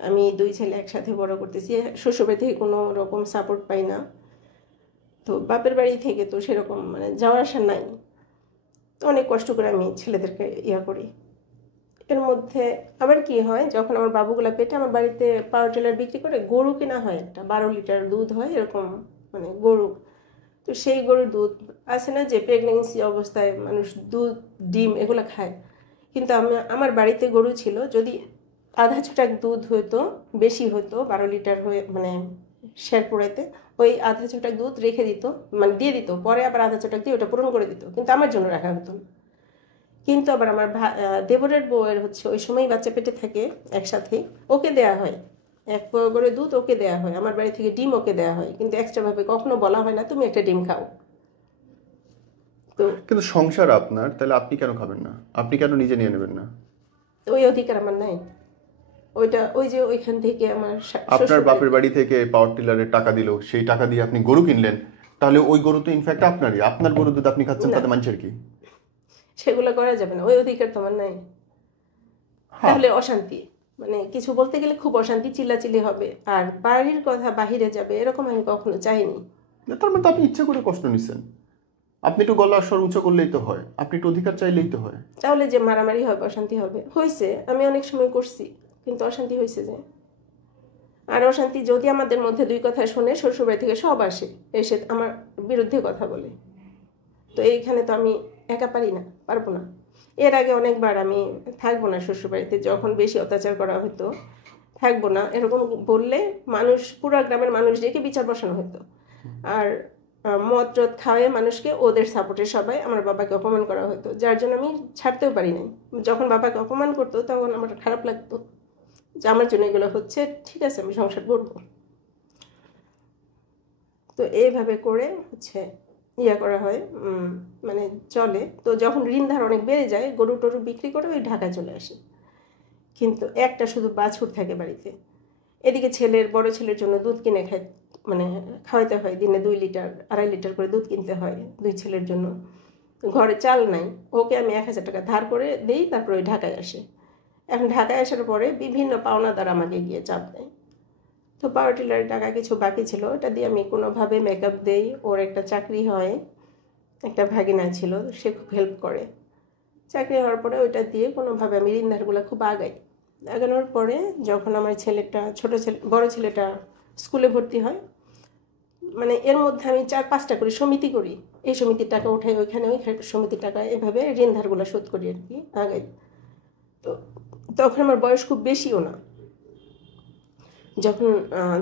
আমি 2 ছেলে একসাথে বড় করতেছি, শ্বশুরবাড়ি থেকে কোনো রকম সাপোর্ট পাই না। তো বাপের বাড়ি থেকে তো সেরকম মানে যাওয়া আসা নাই। তো অনেক কষ্ট করে আমি ছেলেদেরকে করি। এর মধ্যে আবার কি হয়, যখন আমার বাবুগুলা পেটে আমার বাড়িতে পাওয়ার টিলার বিক্রি করে গরু কেনা হয়, একটা 12 লিটার দুধ হয় এরকম, মানে গরু। তো সেই গরুর দুধ আছে না যে প্রেগনেন্সি অবস্থায় মানুষ দুধ ডিম এগুলো খায়, কিন্তু আমার বাড়িতে গরু ছিল, যদি আধা ছটাক দুধ হইতো, বেশি হতো 12 লিটার হয়ে মানে শেরপুরাতে, ওই আধা ছটাক দুধ রেখে দিত, মানে দিয়ে দিত, পরে আবার আধা ছটাক দিয়ে ওটা পূরণ করে দিত, কিন্তু আমার জন্য রাখা হতো না। কিন্তু আবার আমার দেবরের বউয়ের হচ্ছে ওই সময় বাচ্চা পেটে থাকে একসাথেই, ওকে দেয়া হয় 1 পোয়া করে দুধ, ওকে দেয়া হয়, আমার বাড়ি থেকে ডিম ওকে দেয়া হয়, কিন্তু এক্সট্রাভাবে কখনো বলা হয় না তুমি একটা ডিম খাও। তো কিন্তু সংসার আপনার, তাহলে আপনি কেন খাবেন না? আপনি কেন নিজে নিয়ে নেবেন না? ওই অধিকার আমার নাই। ওইটা ওই যে ওইখান থেকে আমার আপনার বাপের বাড়ি থেকে পাওয়ার টিলারের টাকা দিল, সেই টাকা দিয়ে আপনি গরু কিনলেন, তাহলে ওই গরু তো ইনফ্যাক্ট আপনারই, আপনার গরুর দুধ আপনি খাচ্ছেন, তাতে মানুষের কি? সেগুলো করা যাবে না, ওই অধিকার তো আমার নাই। তাহলে অশান্তি, মানে কিছু বলতে গেলে খুব অশান্তি, চিল্লাচিল্লি হবে, আর বাড়ির কথা বাহিরে যাবে এরকম আমি কখনো চাইনি। তার মানে তো আপনি ইচ্ছা করে কষ্ট নিচ্ছেন। আপনি একটু গলার স্বর উঁচু করলেই তো হয়, আপনি একটু অধিকার চাইলেই তো হয়। তাহলে যে মারামারি হবে, অশান্তি হবে, হয়েছে, আমি অনেক সময় করছি, কিন্তু অশান্তি হয়েছে যে। আর অশান্তি যদি আমাদের মধ্যে 2 কথা শুনে, শ্বশুরবাড়ি থেকে সব আসে, এসে আমার বিরুদ্ধে কথা বলে, তো এইখানে তো আমি একা পারবো না। এর আগে অনেকবার আমি থাকবো না শ্বশুরবাড়িতে, যখন বেশি অত্যাচার করা হতো, থাকবো না এরকম বললে মানুষ, পুরো গ্রামের মানুষ ডেকে বিচার বসানো হতো। আর মদ টদ খাওয়ায় মানুষকে, ওদের সাপোর্টে সবাই আমার বাবাকে অপমান করা হতো, যার জন্য আমি ছাড়তেও পারি নাই। যখন বাবাকে অপমান করতো তখন আমার খারাপ লাগতো যে আমার জন্য এগুলো হচ্ছে, ঠিক আছে আমি সংসার করবো। তো এইভাবে করে হচ্ছে করা হয়, মানে চলে। তো যখন ঋণধার অনেক বেড়ে যায়, গরু টরু বিক্রি করে ওই ঢাকায় চলে আসে, কিন্তু একটা শুধু বাছুর থাকে বাড়িতে। এদিকে বড় ছেলের জন্য দুধ কিনে মানে খাওয়াইতে হয়, দিনে 2 লিটার 2.5 লিটার করে দুধ কিনতে হয় 2 ছেলের জন্য। ঘরে চাল নাই, ওকে আমি 1000 টাকা ধার করে দিই, তারপর ওই ঢাকায় আসে। এখন ঢাকায় আসার পরে বিভিন্ন পাওনাদার আমাকে গিয়ে চাপ দেয়। তো পাওয়ার টিলারের টাকা কিছু বাকি ছিল, ওটা দিয়ে আমি কোনোভাবে মেকআপ দেই, ওর একটা চাকরি হয়, একটা ভাগিনা ছিল, সে খুব হেল্প করে। চাকরি হওয়ার পরে ওইটা দিয়ে কোনোভাবে আমি ঋণধারগুলো খুব আগানোর পরে যখন আমার বড় ছেলেটা স্কুলে ভর্তি হয়, মানে এর মধ্যে আমি 4-5টা করে সমিতি করি, এই সমিতির টাকা উঠাই ওই সমিতির টাকা, এভাবে ঋণধারগুলো শোধ করি আর কি আগাই। তো তখন আমার বয়স খুব বেশিও না। যখন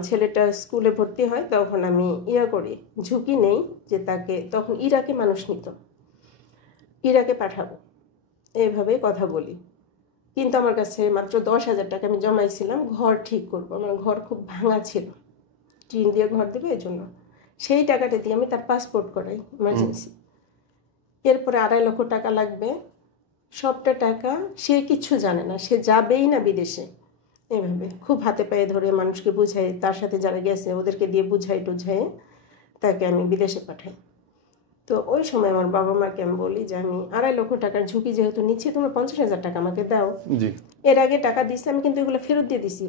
ছেলেটা স্কুলে ভর্তি হয় তখন আমি করি, ঝুঁকি নেই যে তাকে, তখন ইরাকে মানুষ নিত, ইরাকে পাঠাবো, এইভাবে কথা বলি। কিন্তু আমার কাছে মাত্র 10,000 টাকা আমি জমাইছিলাম ঘর ঠিক করবো, আমার ঘর খুব ভাঙা ছিল, টিন দিয়ে ঘর দেবে এই জন্য। সেই টাকাটা দিয়ে আমি তার পাসপোর্ট করাই ইমার্জেন্সি। এরপরে 2.5 লক্ষ টাকা লাগবে, সবটা টাকা সে কিচ্ছু জানে না, সে যাবেই না বিদেশে। এভাবে খুব হাতে পায়ে ধরে মানুষকে বুঝাই, তার সাথে যারা গেছে ওদেরকে দিয়ে বুঝাই টুঝাই তাকে আমি বিদেশে পাঠাই। তো ওই সময় আমার বাবা মাকে আমি বলি যে আমি 2.5 লক্ষ টাকার ঝুঁকি যেহেতু নিচ্ছি, তোমরা 50,000 টাকা আমাকে দাও। এর আগে টাকা দিচ্ছি আমি, কিন্তু এগুলো ফেরত দিয়ে দিছি।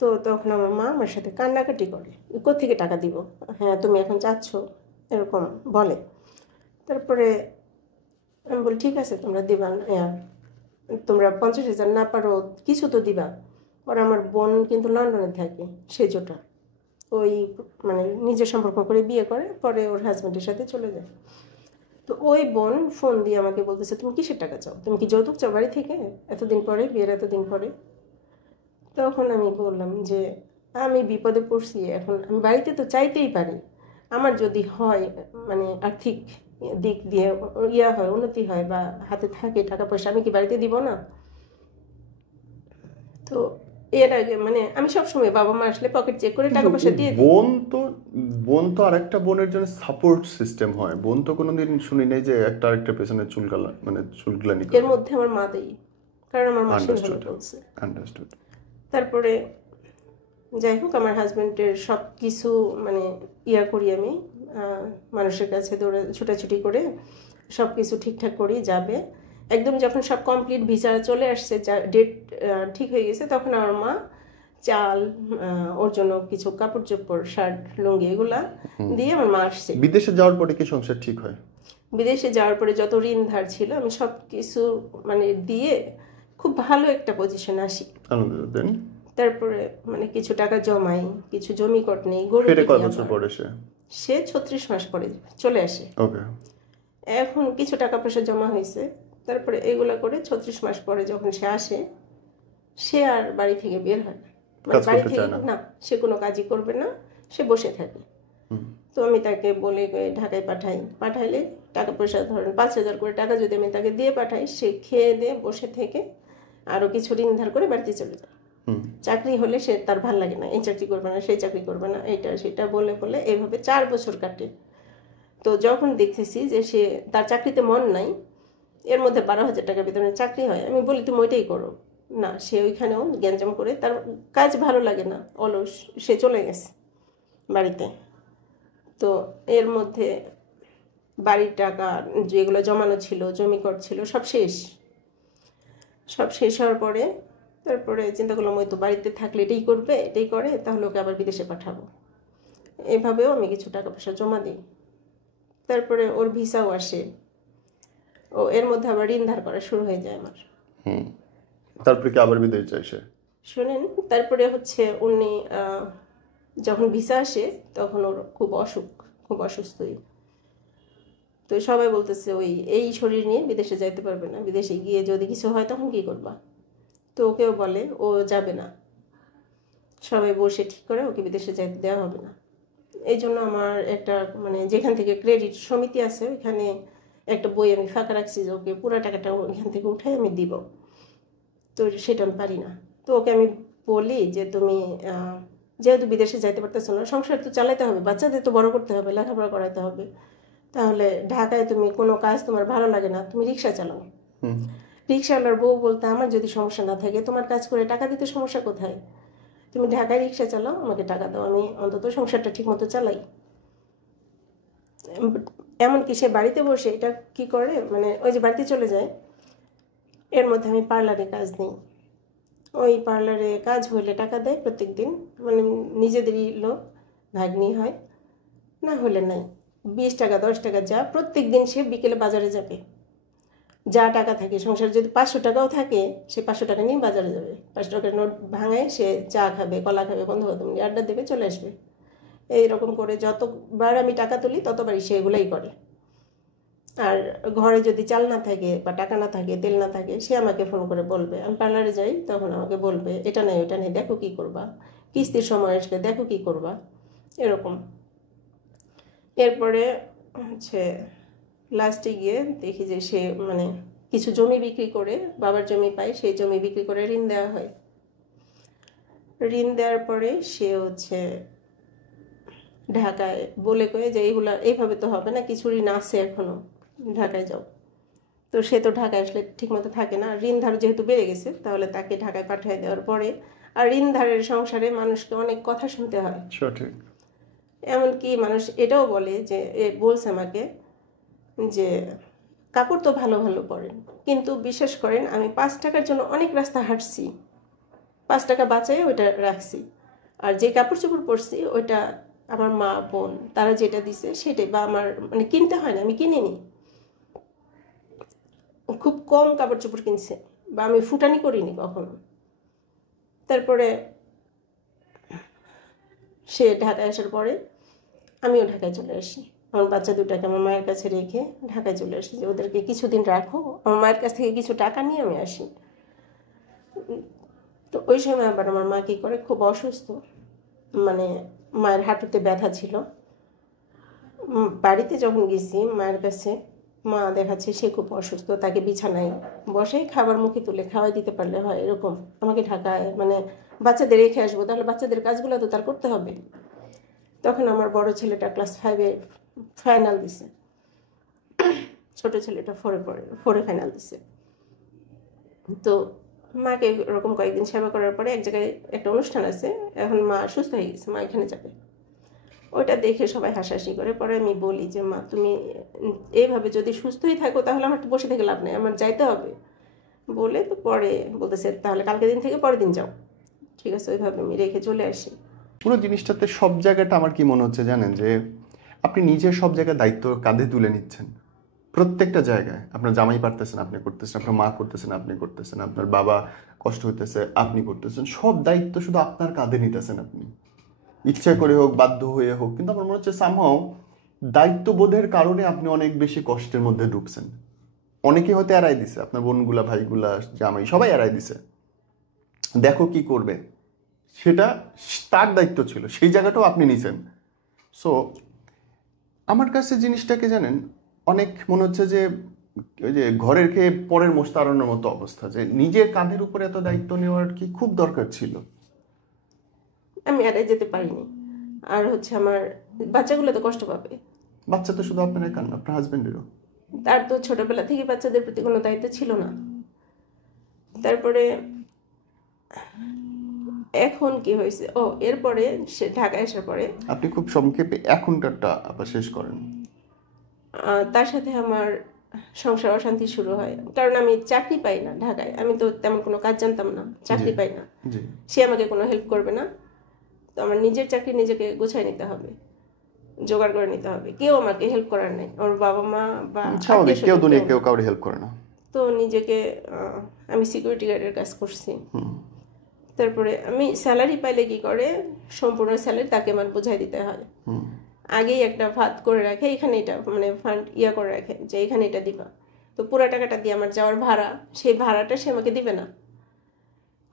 তো তখন আমার মা আমার সাথে কান্নাকাটি করে, কোত্থেকে টাকা দিব, হ্যাঁ তুমি এখন চাচ্ছ, এরকম বলে। তারপরে আমি বলি ঠিক আছে তোমরা দিবা, তোমরা 50,000 না পারো কিছু তো দিবা। পরে আমার বোন কিন্তু লন্ডনে থাকে, সেজোটা ওই মানে নিজের সম্পর্ক করে বিয়ে করে, পরে ওর হাজব্যান্ডের সাথে চলে যায়। তো ওই বোন ফোন দিয়ে আমাকে বলতেছে তুমি কিসের টাকা চাও, তুমি কি যৌতুক চাও বাড়ি থেকে এতদিন পরে, বিয়ের এতদিন পরে? তখন আমি বললাম যে আমি বিপদে পড়ছি, এখন আমি বাড়িতে তো চাইতেই পারি, আমার যদি হয় মানে আর্থিক দিক দিয়ে হয়, উন্নতি হয় বা হাতে থাকে টাকা পয়সা, আমি কি বাড়িতে দিব না? তো এর আগে মানে আমি সবসময় বাবা মা আসলে পকেট চেক করে টাকা পয়সা দিয়ে দিই। বোন তো আরেকটা বোনের জন্য সাপোর্ট সিস্টেম হয়, বোন তো কোনোদিন শুনি নাই যে একটা আরেকটা পেছনে চুলগুলানি করে। এর মধ্যে আমার মা দেই, কারণ আমার মা সেভাবে বলছে। আন্ডারস্টুড। তারপরে যাই হোক আমার হাজব্যান্ডের সব কিছু মানে করি আমি, মানুষের কাছে দৌড়ে ছুটাছুটি করে সব কিছু ঠিকঠাক করি, যাবে একদম যখন সব কমপ্লিট ভিসা চলে আসছে, ডেট ঠিক হয়ে গেছে, তখন আমার মা চাল, ওর জন্য কিছু কাপড় চোপড়, শার্ট লুঙ্গি এগুলা দিয়ে আমার মা আসছে। বিদেশে যাওয়ার পরে কি সংসার ঠিক হয়? বিদেশে যাওয়ার পরে যত ঋণ ধার ছিল আমি সব কিছু মানে দিয়ে খুব ভালো একটা পজিশনে আসি। আলহামদুলিল্লাহ। দেন তারপরে মানে কিছু টাকা জমাই, কিছু জমি কট নেই, গরু ফিরে কয় কিনি বছর আবার। পরে সে? সে 36 মাস পরে চলে আসে। ওকে। এখন কিছু টাকা পয়সা জমা হয়েছে, তারপরে এগুলো করে 36 মাস পরে যখন সে আসে, সে আর বাড়ি থেকে বের হয় না। মানে কাজ বাড়ি করতে থেকে চায় না। না, সে কোনো কাজই করবে না, সে বসে থাকে। তো আমি তাকে বলে ঢাকায় পাঠাইলে টাকা পয়সা ধরেন 5,000 করে টাকা যদি আমি তাকে দিয়ে পাঠাই, সে খেয়ে দিয়ে বসে থেকে আরও কিছু ঋণ ধার করে বাড়িতে চলে যায়। চাকরি হলে সে তার ভাল লাগে না, এই চাকরি করবে না, সেই চাকরি করবে না, এইটা সেটা বলে বলে এইভাবে 4 বছর কাটে। তো যখন দেখতেছি যে সে তার চাকরিতে মন নাই, এর মধ্যে 12,000 টাকা বেতনের চাকরি হয়, আমি বলি তুমি ওইটাই করো না। সে ওইখানেও গ্যাঞ্জাম করে, তার কাজ ভালো লাগে না, অলস, সে চলে গেছে বাড়িতে। তো এর মধ্যে বাড়ির টাকা যেগুলো জমানো ছিল, জমি কর ছিল, সব শেষ হওয়ার পরে তারপরে চিন্তা করলাম ওই তো বাড়িতে থাকলে এটাই করবে, এটাই করে, তাহলে ওকে আবার বিদেশে পাঠাবো। এভাবেও আমি কিছু টাকা পয়সা জমা দিই। তারপরে ওর ভিসাও আসে, ও এর মধ্যে আবার ঋণ ধার করা শুরু হয়ে যায় আমার। তারপরে কি আবার বিদেশ যায় সে? শোনেন, তারপরে হচ্ছে উনি যখন ভিসা আসে তখন ওর খুব অসুস্থই। তো সবাই বলতেছে ওই এই শরীর নিয়ে বিদেশে যাইতে পারবে না, বিদেশে গিয়ে যদি কিছু হয় তখন কি করবা। তো ওকেও বলে ও যাবে না, সবাই বসে ঠিক করে ওকে বিদেশে যাইতে দেওয়া হবে না। এই জন্য আমার একটা মানে যেখান থেকে ক্রেডিট সমিতি আছে ওইখানে একটা বই আমি ফাঁকা রাখছি যে ওকে পুরো টাকাটা ওইখান থেকে উঠাই আমি দিব। তো সেটা আমি পারি না। তো ওকে আমি বলি যে তুমি যেহেতু বিদেশে যাইতে পারতেছো না, সংসার তো চালাতে হবে, বাচ্চাদের তো বড় করতে হবে, লেখাপড়া করাতে হবে, তাহলে ঢাকায় তুমি কোনো কাজ তোমার ভালো লাগে না, তুমি রিক্সা চালাও। রিক্সাওয়ালার বউ বলতে আমার যদি সমস্যা না থাকে, তোমার কাজ করে টাকা দিতে সমস্যা কোথায়, তুমি ঢাকায় রিক্সা চালাও, আমাকে টাকা দাও, আমি অন্তত সংসারটা ঠিক মতো চালাই। এমনকি সে বাড়িতে বসে এটা কি করে, মানে ওই যে বাড়িতে চলে যায়, এর মধ্যে আমি পার্লারে কাজ নিই। ওই পার্লারে কাজ হলে টাকা দেয় প্রত্যেক দিন, মানে নিজেদেরই লোক, ভাগ্নি হয়, না হলে নাই। 20 টাকা 10 টাকা যা, প্রত্যেক দিন সে বিকেলে বাজারে যাবে, যা টাকা থাকে সংসারে যদি 500 টাকাও থাকে, সে 500 টাকা নিয়ে বাজারে যাবে, 500 টাকার নোট ভাঙায় সে চা খাবে, কলা খাবে, বন্ধু বান্ধব নিয়ে আড্ডা দেবে, চলে আসবে। এইরকম করে যতবার আমি টাকা তুলি ততবারই সে এগুলাই করে। আর ঘরে যদি চাল না থাকে বা টাকা না থাকে, তেল না থাকে, সে আমাকে ফোন করে বলবে, আমি পার্লারে যাই তখন আমাকে বলবে এটা নেই ওটা নেই, দেখো কী করবা, কিস্তির সময় আসলে দেখো কী করবা, এরকম। এরপরে হচ্ছে লাস্টে গিয়ে দেখি যে সে মানে কিছু জমি বিক্রি করে, বাবার জমি পায়, সেই জমি বিক্রি করে ঋণ দেওয়া হয়। ঋণ দেওয়ার পরে সে হচ্ছে ঢাকায় বলে কয়ে যে এইগুলা এইভাবে তো হবে না, কিছু ঋণ আছে এখনও, ঢাকায় যাও। তো সে তো ঢাকায় আসলে ঠিকমতো থাকে না, ঋণ ধার যেহেতু বেড়ে গেছে, তাহলে তাকে ঢাকায় পাঠিয়ে দেওয়ার পরে আর ঋণ ধারের সংসারে মানুষকে অনেক কথা শুনতে হয়। সঠিক। এমনকি মানুষ এটাও বলে যে বলছে আমাকে যে কাপড় তো ভালো ভালো পরেন, কিন্তু বিশ্বাস করেন আমি 5 টাকার জন্য অনেক রাস্তা হাঁটছি, 5 টাকা বাঁচাই ওইটা রাখছি, আর যে কাপড় চোপড় পরছি ওইটা আমার মা বোন তারা যেটা দিছে সেটাই, বা আমার মানে কিনতে হয় না, আমি কিনিনি, খুব কম কাপড় চোপড় কিনছে, বা আমি ফুটানি করিনি কখনো। তারপরে সে ঢাকায় আসার পরে আমিও ঢাকায় চলে আসি, আমার বাচ্চা দুটাকে আমার মায়ের কাছে রেখে ঢাকায় চলে আসি যে ওদেরকে কিছুদিন রাখো, আমার মায়ের কাছ থেকে কিছু টাকা নিয়ে আমি আসি। তো ওই সময় আবার আমার মা কী করে, খুব অসুস্থ, মানে মায়ের হাঁটুতে ব্যথা ছিল। বাড়িতে যখন গেছি মায়ের কাছে, মা দেখাচ্ছে সে খুব অসুস্থ, তাকে বিছানায় বসে খাবার মুখে তুলে খাওয়াই দিতে পারলে হয়, এরকম আমাকে ঢাকায় মানে বাচ্চাদের রেখে আসবো, তাহলে বাচ্চাদের কাজগুলো তো তার করতে হবে। তখন আমার বড় ছেলেটা ক্লাস 5-এ ফাইনাল দিছে, ছোট ছেলেটা 4-এ ফাইনাল দিছে। তো মাকে এরকম কয়েকদিন সেবা করার পরে এক জায়গায় একটা অনুষ্ঠান আছে, এখন মা সুস্থ হয়ে গেছে, মা এখানে যাবে। ওইটা দেখে সবাই হাসাহাসি করে। পরে আমি বলি যে মা তুমি এইভাবে যদি সুস্থই থাকো তাহলে আমার তো বসে থেকে লাভ নেই, আমার যাইতে হবে বলে। তো পরে বলতেছে তাহলে কালকে দিন থেকে পরের দিন যাও। ঠিক আছে, ওইভাবে আমি রেখে চলে আসি। পুরো জিনিসটাতে সব জায়গাটা আমার কি মনে হচ্ছে জানেন, যে আপনি নিজের সব জায়গায় দায়িত্ব কাঁধে তুলে নিচ্ছেন। প্রত্যেকটা জায়গায় আপনার জামাই পারতেছেন, আপনি করতেছেন, আপনার মা করতেছেন, আপনি করতেছেন, আপনার বাবা কষ্ট হইতেছে, আপনি করতেছেন, সব দায়িত্ব শুধু আপনার কাঁধে নিতেছেন আপনি, ইচ্ছা করে হোক বাধ্য হয়ে হোক। কিন্তু আমার মনে হচ্ছে সামহাও দায়িত্ববোধের কারণে আপনি অনেক বেশি কষ্টের মধ্যে ঢুকছেন। অনেকে হয়তো এড়াই দিছে, আপনার বোনগুলা, ভাইগুলা, জামাই সবাই এড়াই দিছে, দেখো কি করবে, সেটা তার দায়িত্ব ছিল, সেই জায়গাটাও আপনি নিছেন। সো আমার কাছে জিনিসটাকে জানেন অনেক মনে হচ্ছে যে ওই যে ঘরের খেয়ে পরের মোষ তাড়ানোর মতো অবস্থা, যে নিজের কাঁধের উপরে এত দায়িত্ব নেওয়ার কি খুব দরকার ছিল? আমি এড়াই যেতে পারিনি। আর হচ্ছে আমার বাচ্চাগুলো তো কষ্ট পাবে। বাচ্চা তো শুধু আপনার একার না, আপনার হাজবেন্ডেরও। তার তো ছোটবেলা থেকে বাচ্চাদের প্রতি কোনো দায়িত্ব ছিল না। তারপরে এখন কি হয়েছে, এরপরে সে ঢাকায় আসার পরে আপনি খুব সংক্ষেপে এখনকারটা আবার শেষ করেন। তার সাথে আমার সংসার অশান্তি শুরু হয়, কারণ আমি চাকরি পাই না ঢাকায়। আমি তো তেমন কোনো কাজ জানতাম না, চাকরি পাই না, জি, সে আমাকে কোনো হেল্প করবে না। তো আমার নিজের চাকরি নিজেকে গুছাই নিতে হবে, জোগাড় করে নিতে হবে। কেউ আমাকে হেল্প করার নেই, আমার বাবা মা বা স্বাভাবিক, কেউ আত্মীয়স্বজন দুনিয়া কেউ কেউ না। কাউরে হেল্প করে না। তো নিজেকে আমি সিকিউরিটি গার্ডের কাজ করছি। তারপরে আমি স্যালারি পাইলে কি করে, সম্পূর্ণ স্যালারি তাকে আমার বোঝাই দিতে হয়। আগেই একটা ভাত করে রাখে, এখানে এটা মানে ফান্ড করে রাখে যে এখানে এটা দিবা। তো পুরো টাকাটা দিয়ে আমার যাওয়ার ভাড়া, সেই ভাড়াটা সে আমাকে দিবে না।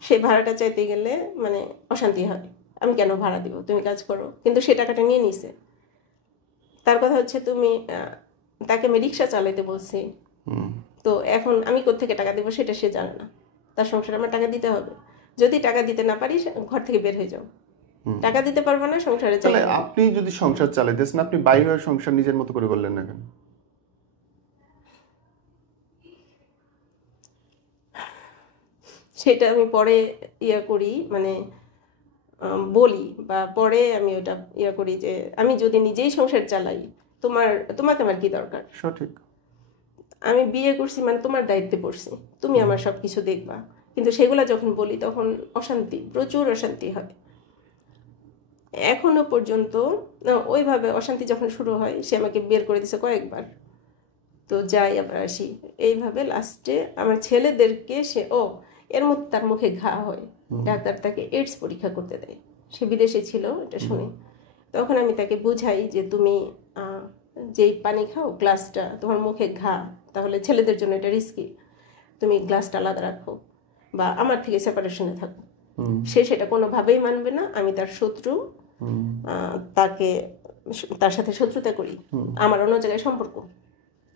সেই ভাড়াটা চাইতে গেলে মানে অশান্তি হয়, আমি কেন ভাড়া দিব, তুমি কাজ করো। কিন্তু সে টাকাটা নিয়ে নিছে। তার কথা হচ্ছে তুমি তাকে আমি রিক্সা চালাইতে বলছি, তো এখন আমি কোত্থেকে টাকা দেবো সেটা সে জানে না। তার সংসারে আমার টাকা দিতে হবে, যদি টাকা দিতে না পারি ঘর থেকে বের হয়ে যাও। টাকা দিতে পারবে না, সংসারে তাহলে চাই। আপনি যদি সংসার চালাইতেছেন, আপনি বাইরে হয়ে সংসার নিজের মতো করে বললেন না কেন? সেটা আমি পরে করি, মানে বলি, বা পরে আমি ওটা করি যে আমি যদি নিজেই সংসার চালাই, তোমাকে আমার কি দরকার। সঠিক। আমি বিয়ে করছি মানে তোমার দায়িত্বে পড়ছি, তুমি আমার সব কিছু দেখবা। কিন্তু সেগুলা যখন বলি তখন অশান্তি, প্রচুর অশান্তি হয়। এখনো পর্যন্ত ওইভাবে অশান্তি যখন শুরু হয়, সে আমাকে বের করে দিছে কয়েকবার। তো যাই আবার আসি, এইভাবে লাস্টে আমার ছেলেদেরকে সে এর মধ্যে তার মুখে ঘা হয়। ডাক্তার তাকে এইডস পরীক্ষা করতে দেয়, সে বিদেশে ছিল, এটা শুনি। তখন আমি তাকে বুঝাই যে তুমি যেই পানি খাও গ্লাসটা তোমার মুখে ঘা, তাহলে ছেলেদের জন্য এটা রিস্কি, তুমি গ্লাসটা আলাদা রাখো বা আমার থেকে সেপারেশনে থাকো। সে সেটা কোনোভাবেই মানবে না, আমি তার শত্রু, তাকে তার সাথে শত্রুতা করি, আমার অন্য জায়গায় সম্পর্ক,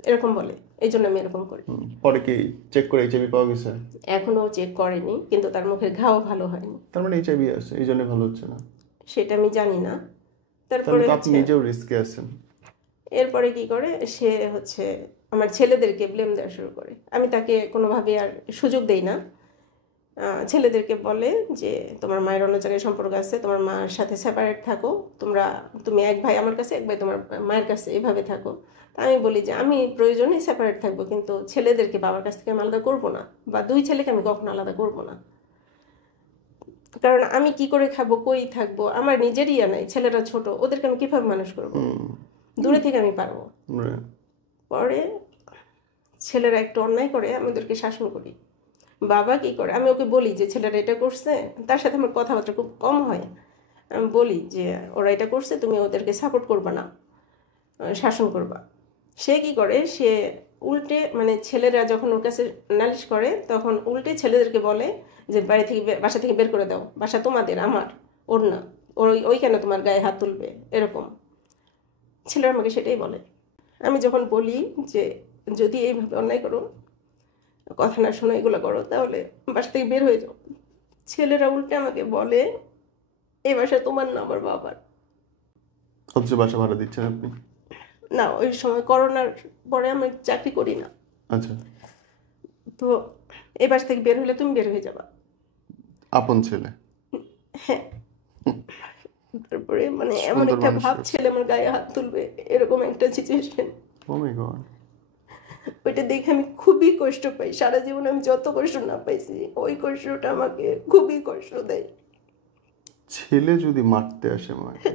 এরকম বলে। এই জন্য আমি এরকম করি। পরে কি চেক করে এইচআইভি পাওয়া গেছে? এখনো চেক করেনি, কিন্তু তার মুখের ঘাও ভালো হয়নি। তার মানে এইচআইভি আছে, এই জন্য ভালো হচ্ছে না? সেটা আমি জানি না। তারপরে তাহলে তো আপনি নিজেও রিস্কে আছেন। এরপরে কি করে, সে হচ্ছে আমার ছেলেদেরকে ব্লেম দেওয়া শুরু করে। আমি তাকে কোনোভাবে আর সুযোগ দেই না। ছেলেদেরকে বলে যে তোমার মায়ের অন্য জায়গায় সম্পর্ক আছে, তোমার মার সাথে সেপারেট থাকো, তুমি এক ভাই আমার কাছে, এক ভাই তোমার মায়ের কাছে, এভাবে থাকো। তা আমি বলি যে আমি প্রয়োজনে সেপারেট থাকবো, কিন্তু ছেলেদেরকে বাবার কাছ থেকে আমি আলাদা করবো না, বা দুই ছেলেকে আমি কখনো আলাদা করবো না। কারণ আমি কি করে খাবো, কই থাকবো, আমার নিজেরই নাই, ছেলেরা ছোট, ওদেরকে আমি কিভাবে মানুষ করবো, দূরে থেকে আমি পারবো। পরে ছেলেরা একটু অন্যায় করে, আমি ওদেরকে শাসন করি। বাবা কি করে, আমি ওকে বলি যে ছেলেরা এটা করছে, তার সাথে আমার কথাবার্তা খুব কম হয়। আমি বলি যে ওরা এটা করছে, তুমি ওদেরকে সাপোর্ট করবা না, শাসন করবা। সে কি করে, সে উল্টে মানে ছেলেরা যখন ওর কাছে নালিশ করে, তখন উল্টে ছেলেদেরকে বলে যে বাড়ি থেকে বাসা থেকে বের করে দাও, বাসা তোমাদের, আমার, ওর না, ওই কেন তোমার গায়ে হাত তুলবে, এরকম ছেলেরা আমাকে সেটাই বলে। আমি যখন বলি যে যদি এইভাবে অন্যায় করো, কথা না শোনো, এগুলো করো, তাহলে বাসা থেকে বের হয়ে যাও, ছেলেরা উল্টে আমাকে বলে এই বাসা তোমার না, আমার বাবার। অথচ বাসা ভাড়া দিচ্ছেন আপনি? না, ওই সময় করোনার পরে আমি চাকরি করি না। আচ্ছা। তো এই বাসা থেকে বের হলে তুমি বের হয়ে যাবা। আপন ছেলে? হ্যাঁ। তারপরে মানে এমন একটা ভাব, ছেলে আমার গায়ে হাত তুলবে, এরকম একটা সিচুয়েশন। ও মাই গড। ওইটা দেখে আমি খুবই কষ্ট পাই। সারা জীবন আমি যত কষ্ট না পাইছি, ওই কষ্টটা আমাকে খুবই কষ্ট দেয়। ছেলে যদি মারতে আসে মাকে,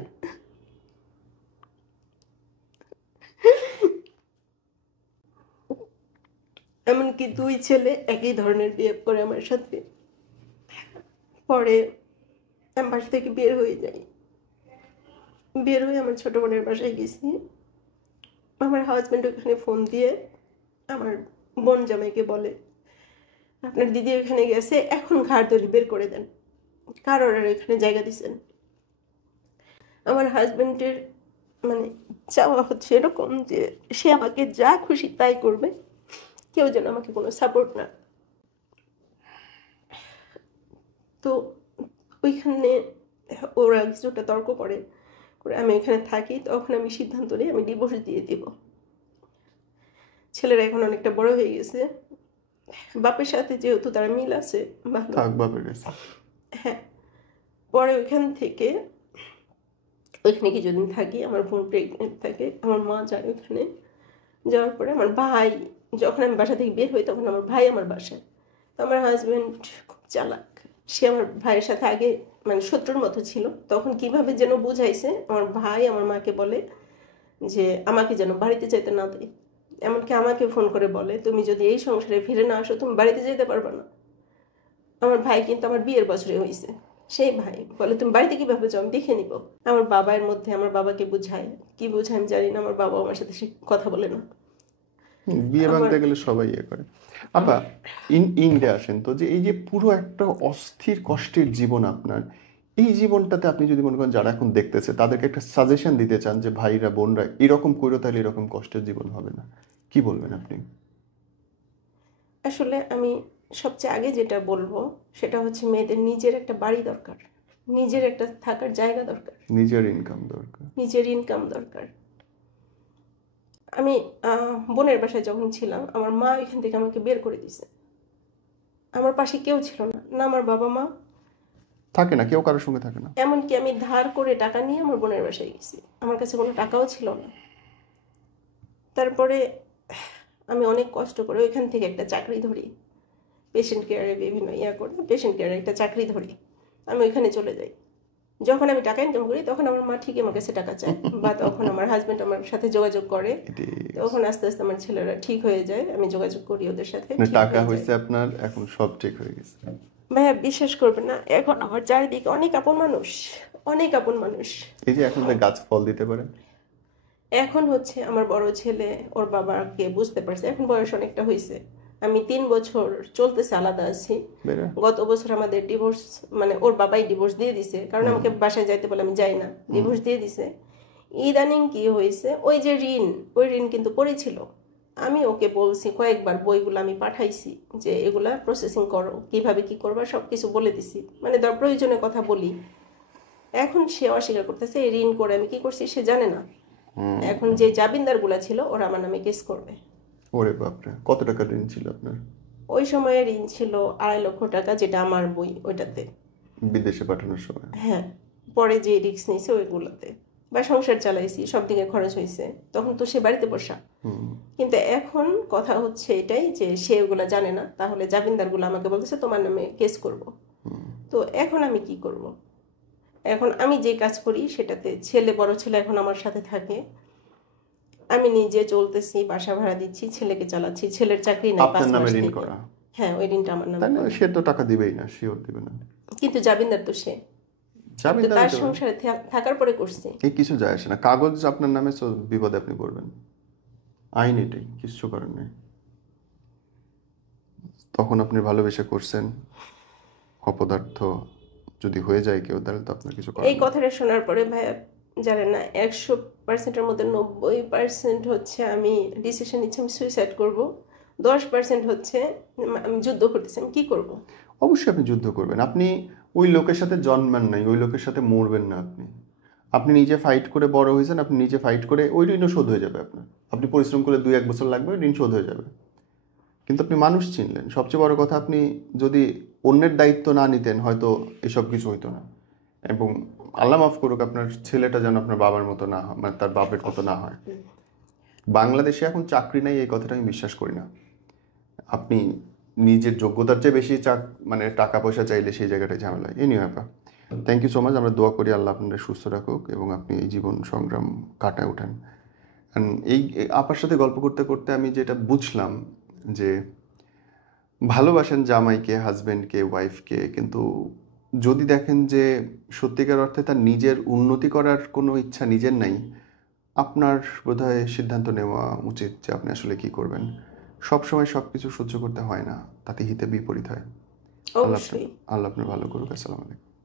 এমনকি 2 ছেলে একই ধরনের বিহেভ করে আমার সাথে। পরে আমি বাসা থেকে বের হয়ে যাই। বের হয়ে আমার ছোট বোনের বাসায় গেছি। আমার হাজব্যান্ড ওখানে ফোন দিয়ে আমার বোন জামাইকে বলে, আপনার দিদি ওখানে গেছে, এখন ঘাড় ধরে বের করে দেন, কারোর আর এখানে জায়গা দিচ্ছেন। আমার হাজব্যান্ডের মানে চাওয়া হচ্ছে এরকম যে সে আমাকে যা খুশি তাই করবে, কেউ যেন আমাকে কোনো সাপোর্ট না। তো ওইখানে ওরা কিছুটা তর্ক করে আমি এখানে থাকি। তখন আমি সিদ্ধান্ত নিই আমি ডিভোর্স দিয়ে দিব। ছেলেরা এখন অনেকটা বড় হয়ে গেছে, বাপের সাথে যেহেতু তারা মিল আছে ভালো। হ্যাঁ, পরে ওইখান থেকে ওইখানে কিছুদিন থাকি, আমার বোন প্রেগনেন্ট থাকে, আমার মা যায় ওইখানে। যাওয়ার পরে আমার ভাই, যখন আমি বাসা থেকে বের হই তখন আমার ভাই আমার বাসায়। তো আমার হাজব্যান্ড খুব চালাক, সে আমার ভাইয়ের সাথে আগে মানে শত্রুর মতো ছিল। তখন কিভাবে যেন বুঝাইছে, আমার ভাই আমার মাকে বলে যে আমাকে যেন বাড়িতে যেতে না দেয়। এমনকি আমাকে ফোন করে বলে, তুমি যদি এই সংসারে ফিরে না আসো তুমি বাড়িতে যেতে পারবে না। আমার ভাই কিন্তু আমার বিয়ের বছরে হয়েছে। সেই ভাই বলে তুমি বাড়িতে কিভাবে যাও, আমি দেখে নিব। আমার বাবার মধ্যে আমার বাবাকে বুঝায়, কি বুঝায় আমি জানি না, আমার বাবা আমার সাথে সে কথা বলে না। বিয়ে ভাঙতে গেলে সবাই ইয়ে করে। আপা ইন্ডিয়া আসেন তো, যে এই যে পুরো একটা অস্থির কষ্টের জীবন আপনার, এই জীবনটাতে আপনি যদি মনে করেন যারা এখন দেখতেছে তাদেরকে একটা সাজেশন দিতে চান যে ভাইরা বোনরা এরকম করো তাহলে এরকম কষ্টের জীবন হবে না, কি বলবেন আপনি? আসলে আমি সবচেয়ে আগে যেটা বলবো সেটা হচ্ছে মেয়েদের নিজের একটা বাড়ি দরকার, নিজের একটা থাকার জায়গা দরকার, নিজের ইনকাম দরকার, নিজের ইনকাম দরকার। আমি বোনের বাসায় যখন ছিলাম আমার মা এখান থেকে আমাকে বের করে দিয়েছে। আমার পাশে কেউ ছিল না, না আমার বাবা মা থাকে না, কেউ কারোর সঙ্গে থাকে না। এমনকি আমি ধার করে টাকা নিয়ে আমার বোনের বাসায় গেছি, আমার কাছে কোনো টাকাও ছিল না। তারপরে আমি অনেক কষ্ট করে ওইখান থেকে একটা চাকরি ধরি, পেশেন্ট কেয়ারে বিভিন্ন করে পেশেন্ট কেয়ারে একটা চাকরি ধরি। আমি ওইখানে চলে যাই। যখন আমি টাকা ইনকাম করি তখন আমার মা ঠিকই আমার কাছে টাকা চায়, বা তখন আমার হাজব্যান্ড আমার সাথে যোগাযোগ করে। তখন আস্তে আস্তে আমার ছেলেরা ঠিক হয়ে যায়, আমি যোগাযোগ করি ওদের সাথে। টাকা হয়েছে আপনার, এখন সব ঠিক হয়ে গেছে। ভাইয়া বিশ্বাস করবে না, এখন আমার চারিদিকে অনেক আপন মানুষ, অনেক আপন মানুষ। এই যে এখন গাছ ফল দিতে পারে, এখন হচ্ছে আমার বড় ছেলে ওর বাবাকে বুঝতে পারছে, এখন বয়স অনেকটা হয়েছে। আমি 3 বছর চলতেছে আলাদা আছি। গত বছর আমাদের ডিভোর্স, মানে ওর বাবাই ডিভোর্স দিয়ে দিছে, কারণ আমাকে বাসায় যাইতে বলে আমি যাই না, ডিভোর্স দিয়ে দিছে। ইদানিং কি হয়েছে, ওই যে ওই ঋণ কিন্তু পড়েছিল। আমি ওকে বলছি কয়েকবার, বইগুলো আমি পাঠাইছি যে এগুলা প্রসেসিং করো, কিভাবে কি করবা সব কিছু বলে দিছি, মানে প্রয়োজনীয় কথা বলি। এখন সে অস্বীকার করতেছে, এই ঋণ করে আমি কি করছি সে জানে না। এখন যে জামিনদার গুলা ছিল ওরা আমার নামে কেস করবে। ওরে বাপরে, কত টাকা ঋণ ছিল আপনার? ওই সময়ে ঋণ ছিল 2.5 লক্ষ টাকা, যেটা আমার বই ওইটাতে, বিদেশে পাঠানোর সময়। হ্যাঁ, পরে যে রিস্ক নিয়েছে ওইগুলোতে, বা সংসার চালাইছি, সব দিকে খরচ হয়েছে, তখন তো সে বাড়িতে বসা। কিন্তু এখন কথা হচ্ছে এটাই যে সে ওগুলা জানে না, তাহলে জামিনদার গুলো আমাকে বলতেছে তোমার নামে কেস করব। তো এখন আমি কি করব? এখন আমি যে কাজ করি সেটাতে বড় ছেলে এখন আমার সাথে থাকে, আমি নিজে চলতেছি, বাসা ভাড়া দিচ্ছি, ছেলেকে চালাচ্ছি, ছেলের চাকরি নাই, 5 মাস ঋণ করা। হ্যাঁ, ওই ঋণটা আমার নামে। সে তো টাকা দিবেই না, শিওর দিবে না, কিন্তু জামিনদার তো সে, তার সংসারে থাকার পরে করছে। এই কিছু যায় আসে না, কাগজ আপনার নামে, বিপদে আপনি পড়বেন, আইন এটাই, কিছু করার নেই। তখন আপনি ভালোবেসে করছেন, অপদার্থ যদি হয়ে যায় কেউ, তাহলে তো আপনার কিছু করার। এই কথাটা শোনার পরে ভাইয়া জানেন না, 100%-এর মধ্যে 90% হচ্ছে আমি ডিসিশন নিচ্ছি আমি সুইসাইড করব, 10% হচ্ছে আমি যুদ্ধ করতেছি, আমি কি করব। অবশ্যই আপনি যুদ্ধ করবেন, আপনি ওই লোকের সাথে জন্মান নাই, ওই লোকের সাথে মরবেন না। আপনি নিজে ফাইট করে বড় হয়েছেন, আপনি নিজে ফাইট করে ওই ঋণও শোধ হয়ে যাবে আপনার। আপনি পরিশ্রম করে 2-1 বছর লাগবে, ঋণ শোধ হয়ে যাবে। কিন্তু আপনি মানুষ চিনলেন, সবচেয়ে বড় কথা। আপনি যদি অন্যের দায়িত্ব না নিতেন হয়তো এসব কিছু হইতো না। এবং আল্লাহ মাফ করুক, আপনার ছেলেটা যেন আপনার বাবার মতো না হয়, মানে তার বাপের মতো না হয়। বাংলাদেশে এখন চাকরি নাই এই কথাটা আমি বিশ্বাস করি না। আপনি নিজের যোগ্যতার চেয়ে বেশি মানে টাকা পয়সা চাইলে সেই জায়গাটায় ঝামেলা হয়। এনিওয়ে আপা, থ্যাংক ইউ সো মাচ। আমরা দোয়া করি আল্লাহ আপনাদের সুস্থ রাখুক এবং আপনি এই জীবন সংগ্রাম কাটায় ওঠেন। এই আপার সাথে গল্প করতে করতে আমি যেটা বুঝলাম যে ভালোবাসেন জামাইকে, হাজবেন্ডকে, ওয়াইফকে, কিন্তু যদি দেখেন যে সত্যিকার অর্থে তার নিজের উন্নতি করার কোনো ইচ্ছা নিজের নাই, আপনার বোধহয় সিদ্ধান্ত নেওয়া উচিত যে আপনি আসলে কি করবেন। সবসময় সব কিছু সহ্য করতে হয় না, তাতে হিতে বিপরীত হয়। আল্লাহ আপনার অবশ্যই। আল্লাহ আপনার ভালো করুক। আসসালামু আলাইকুম।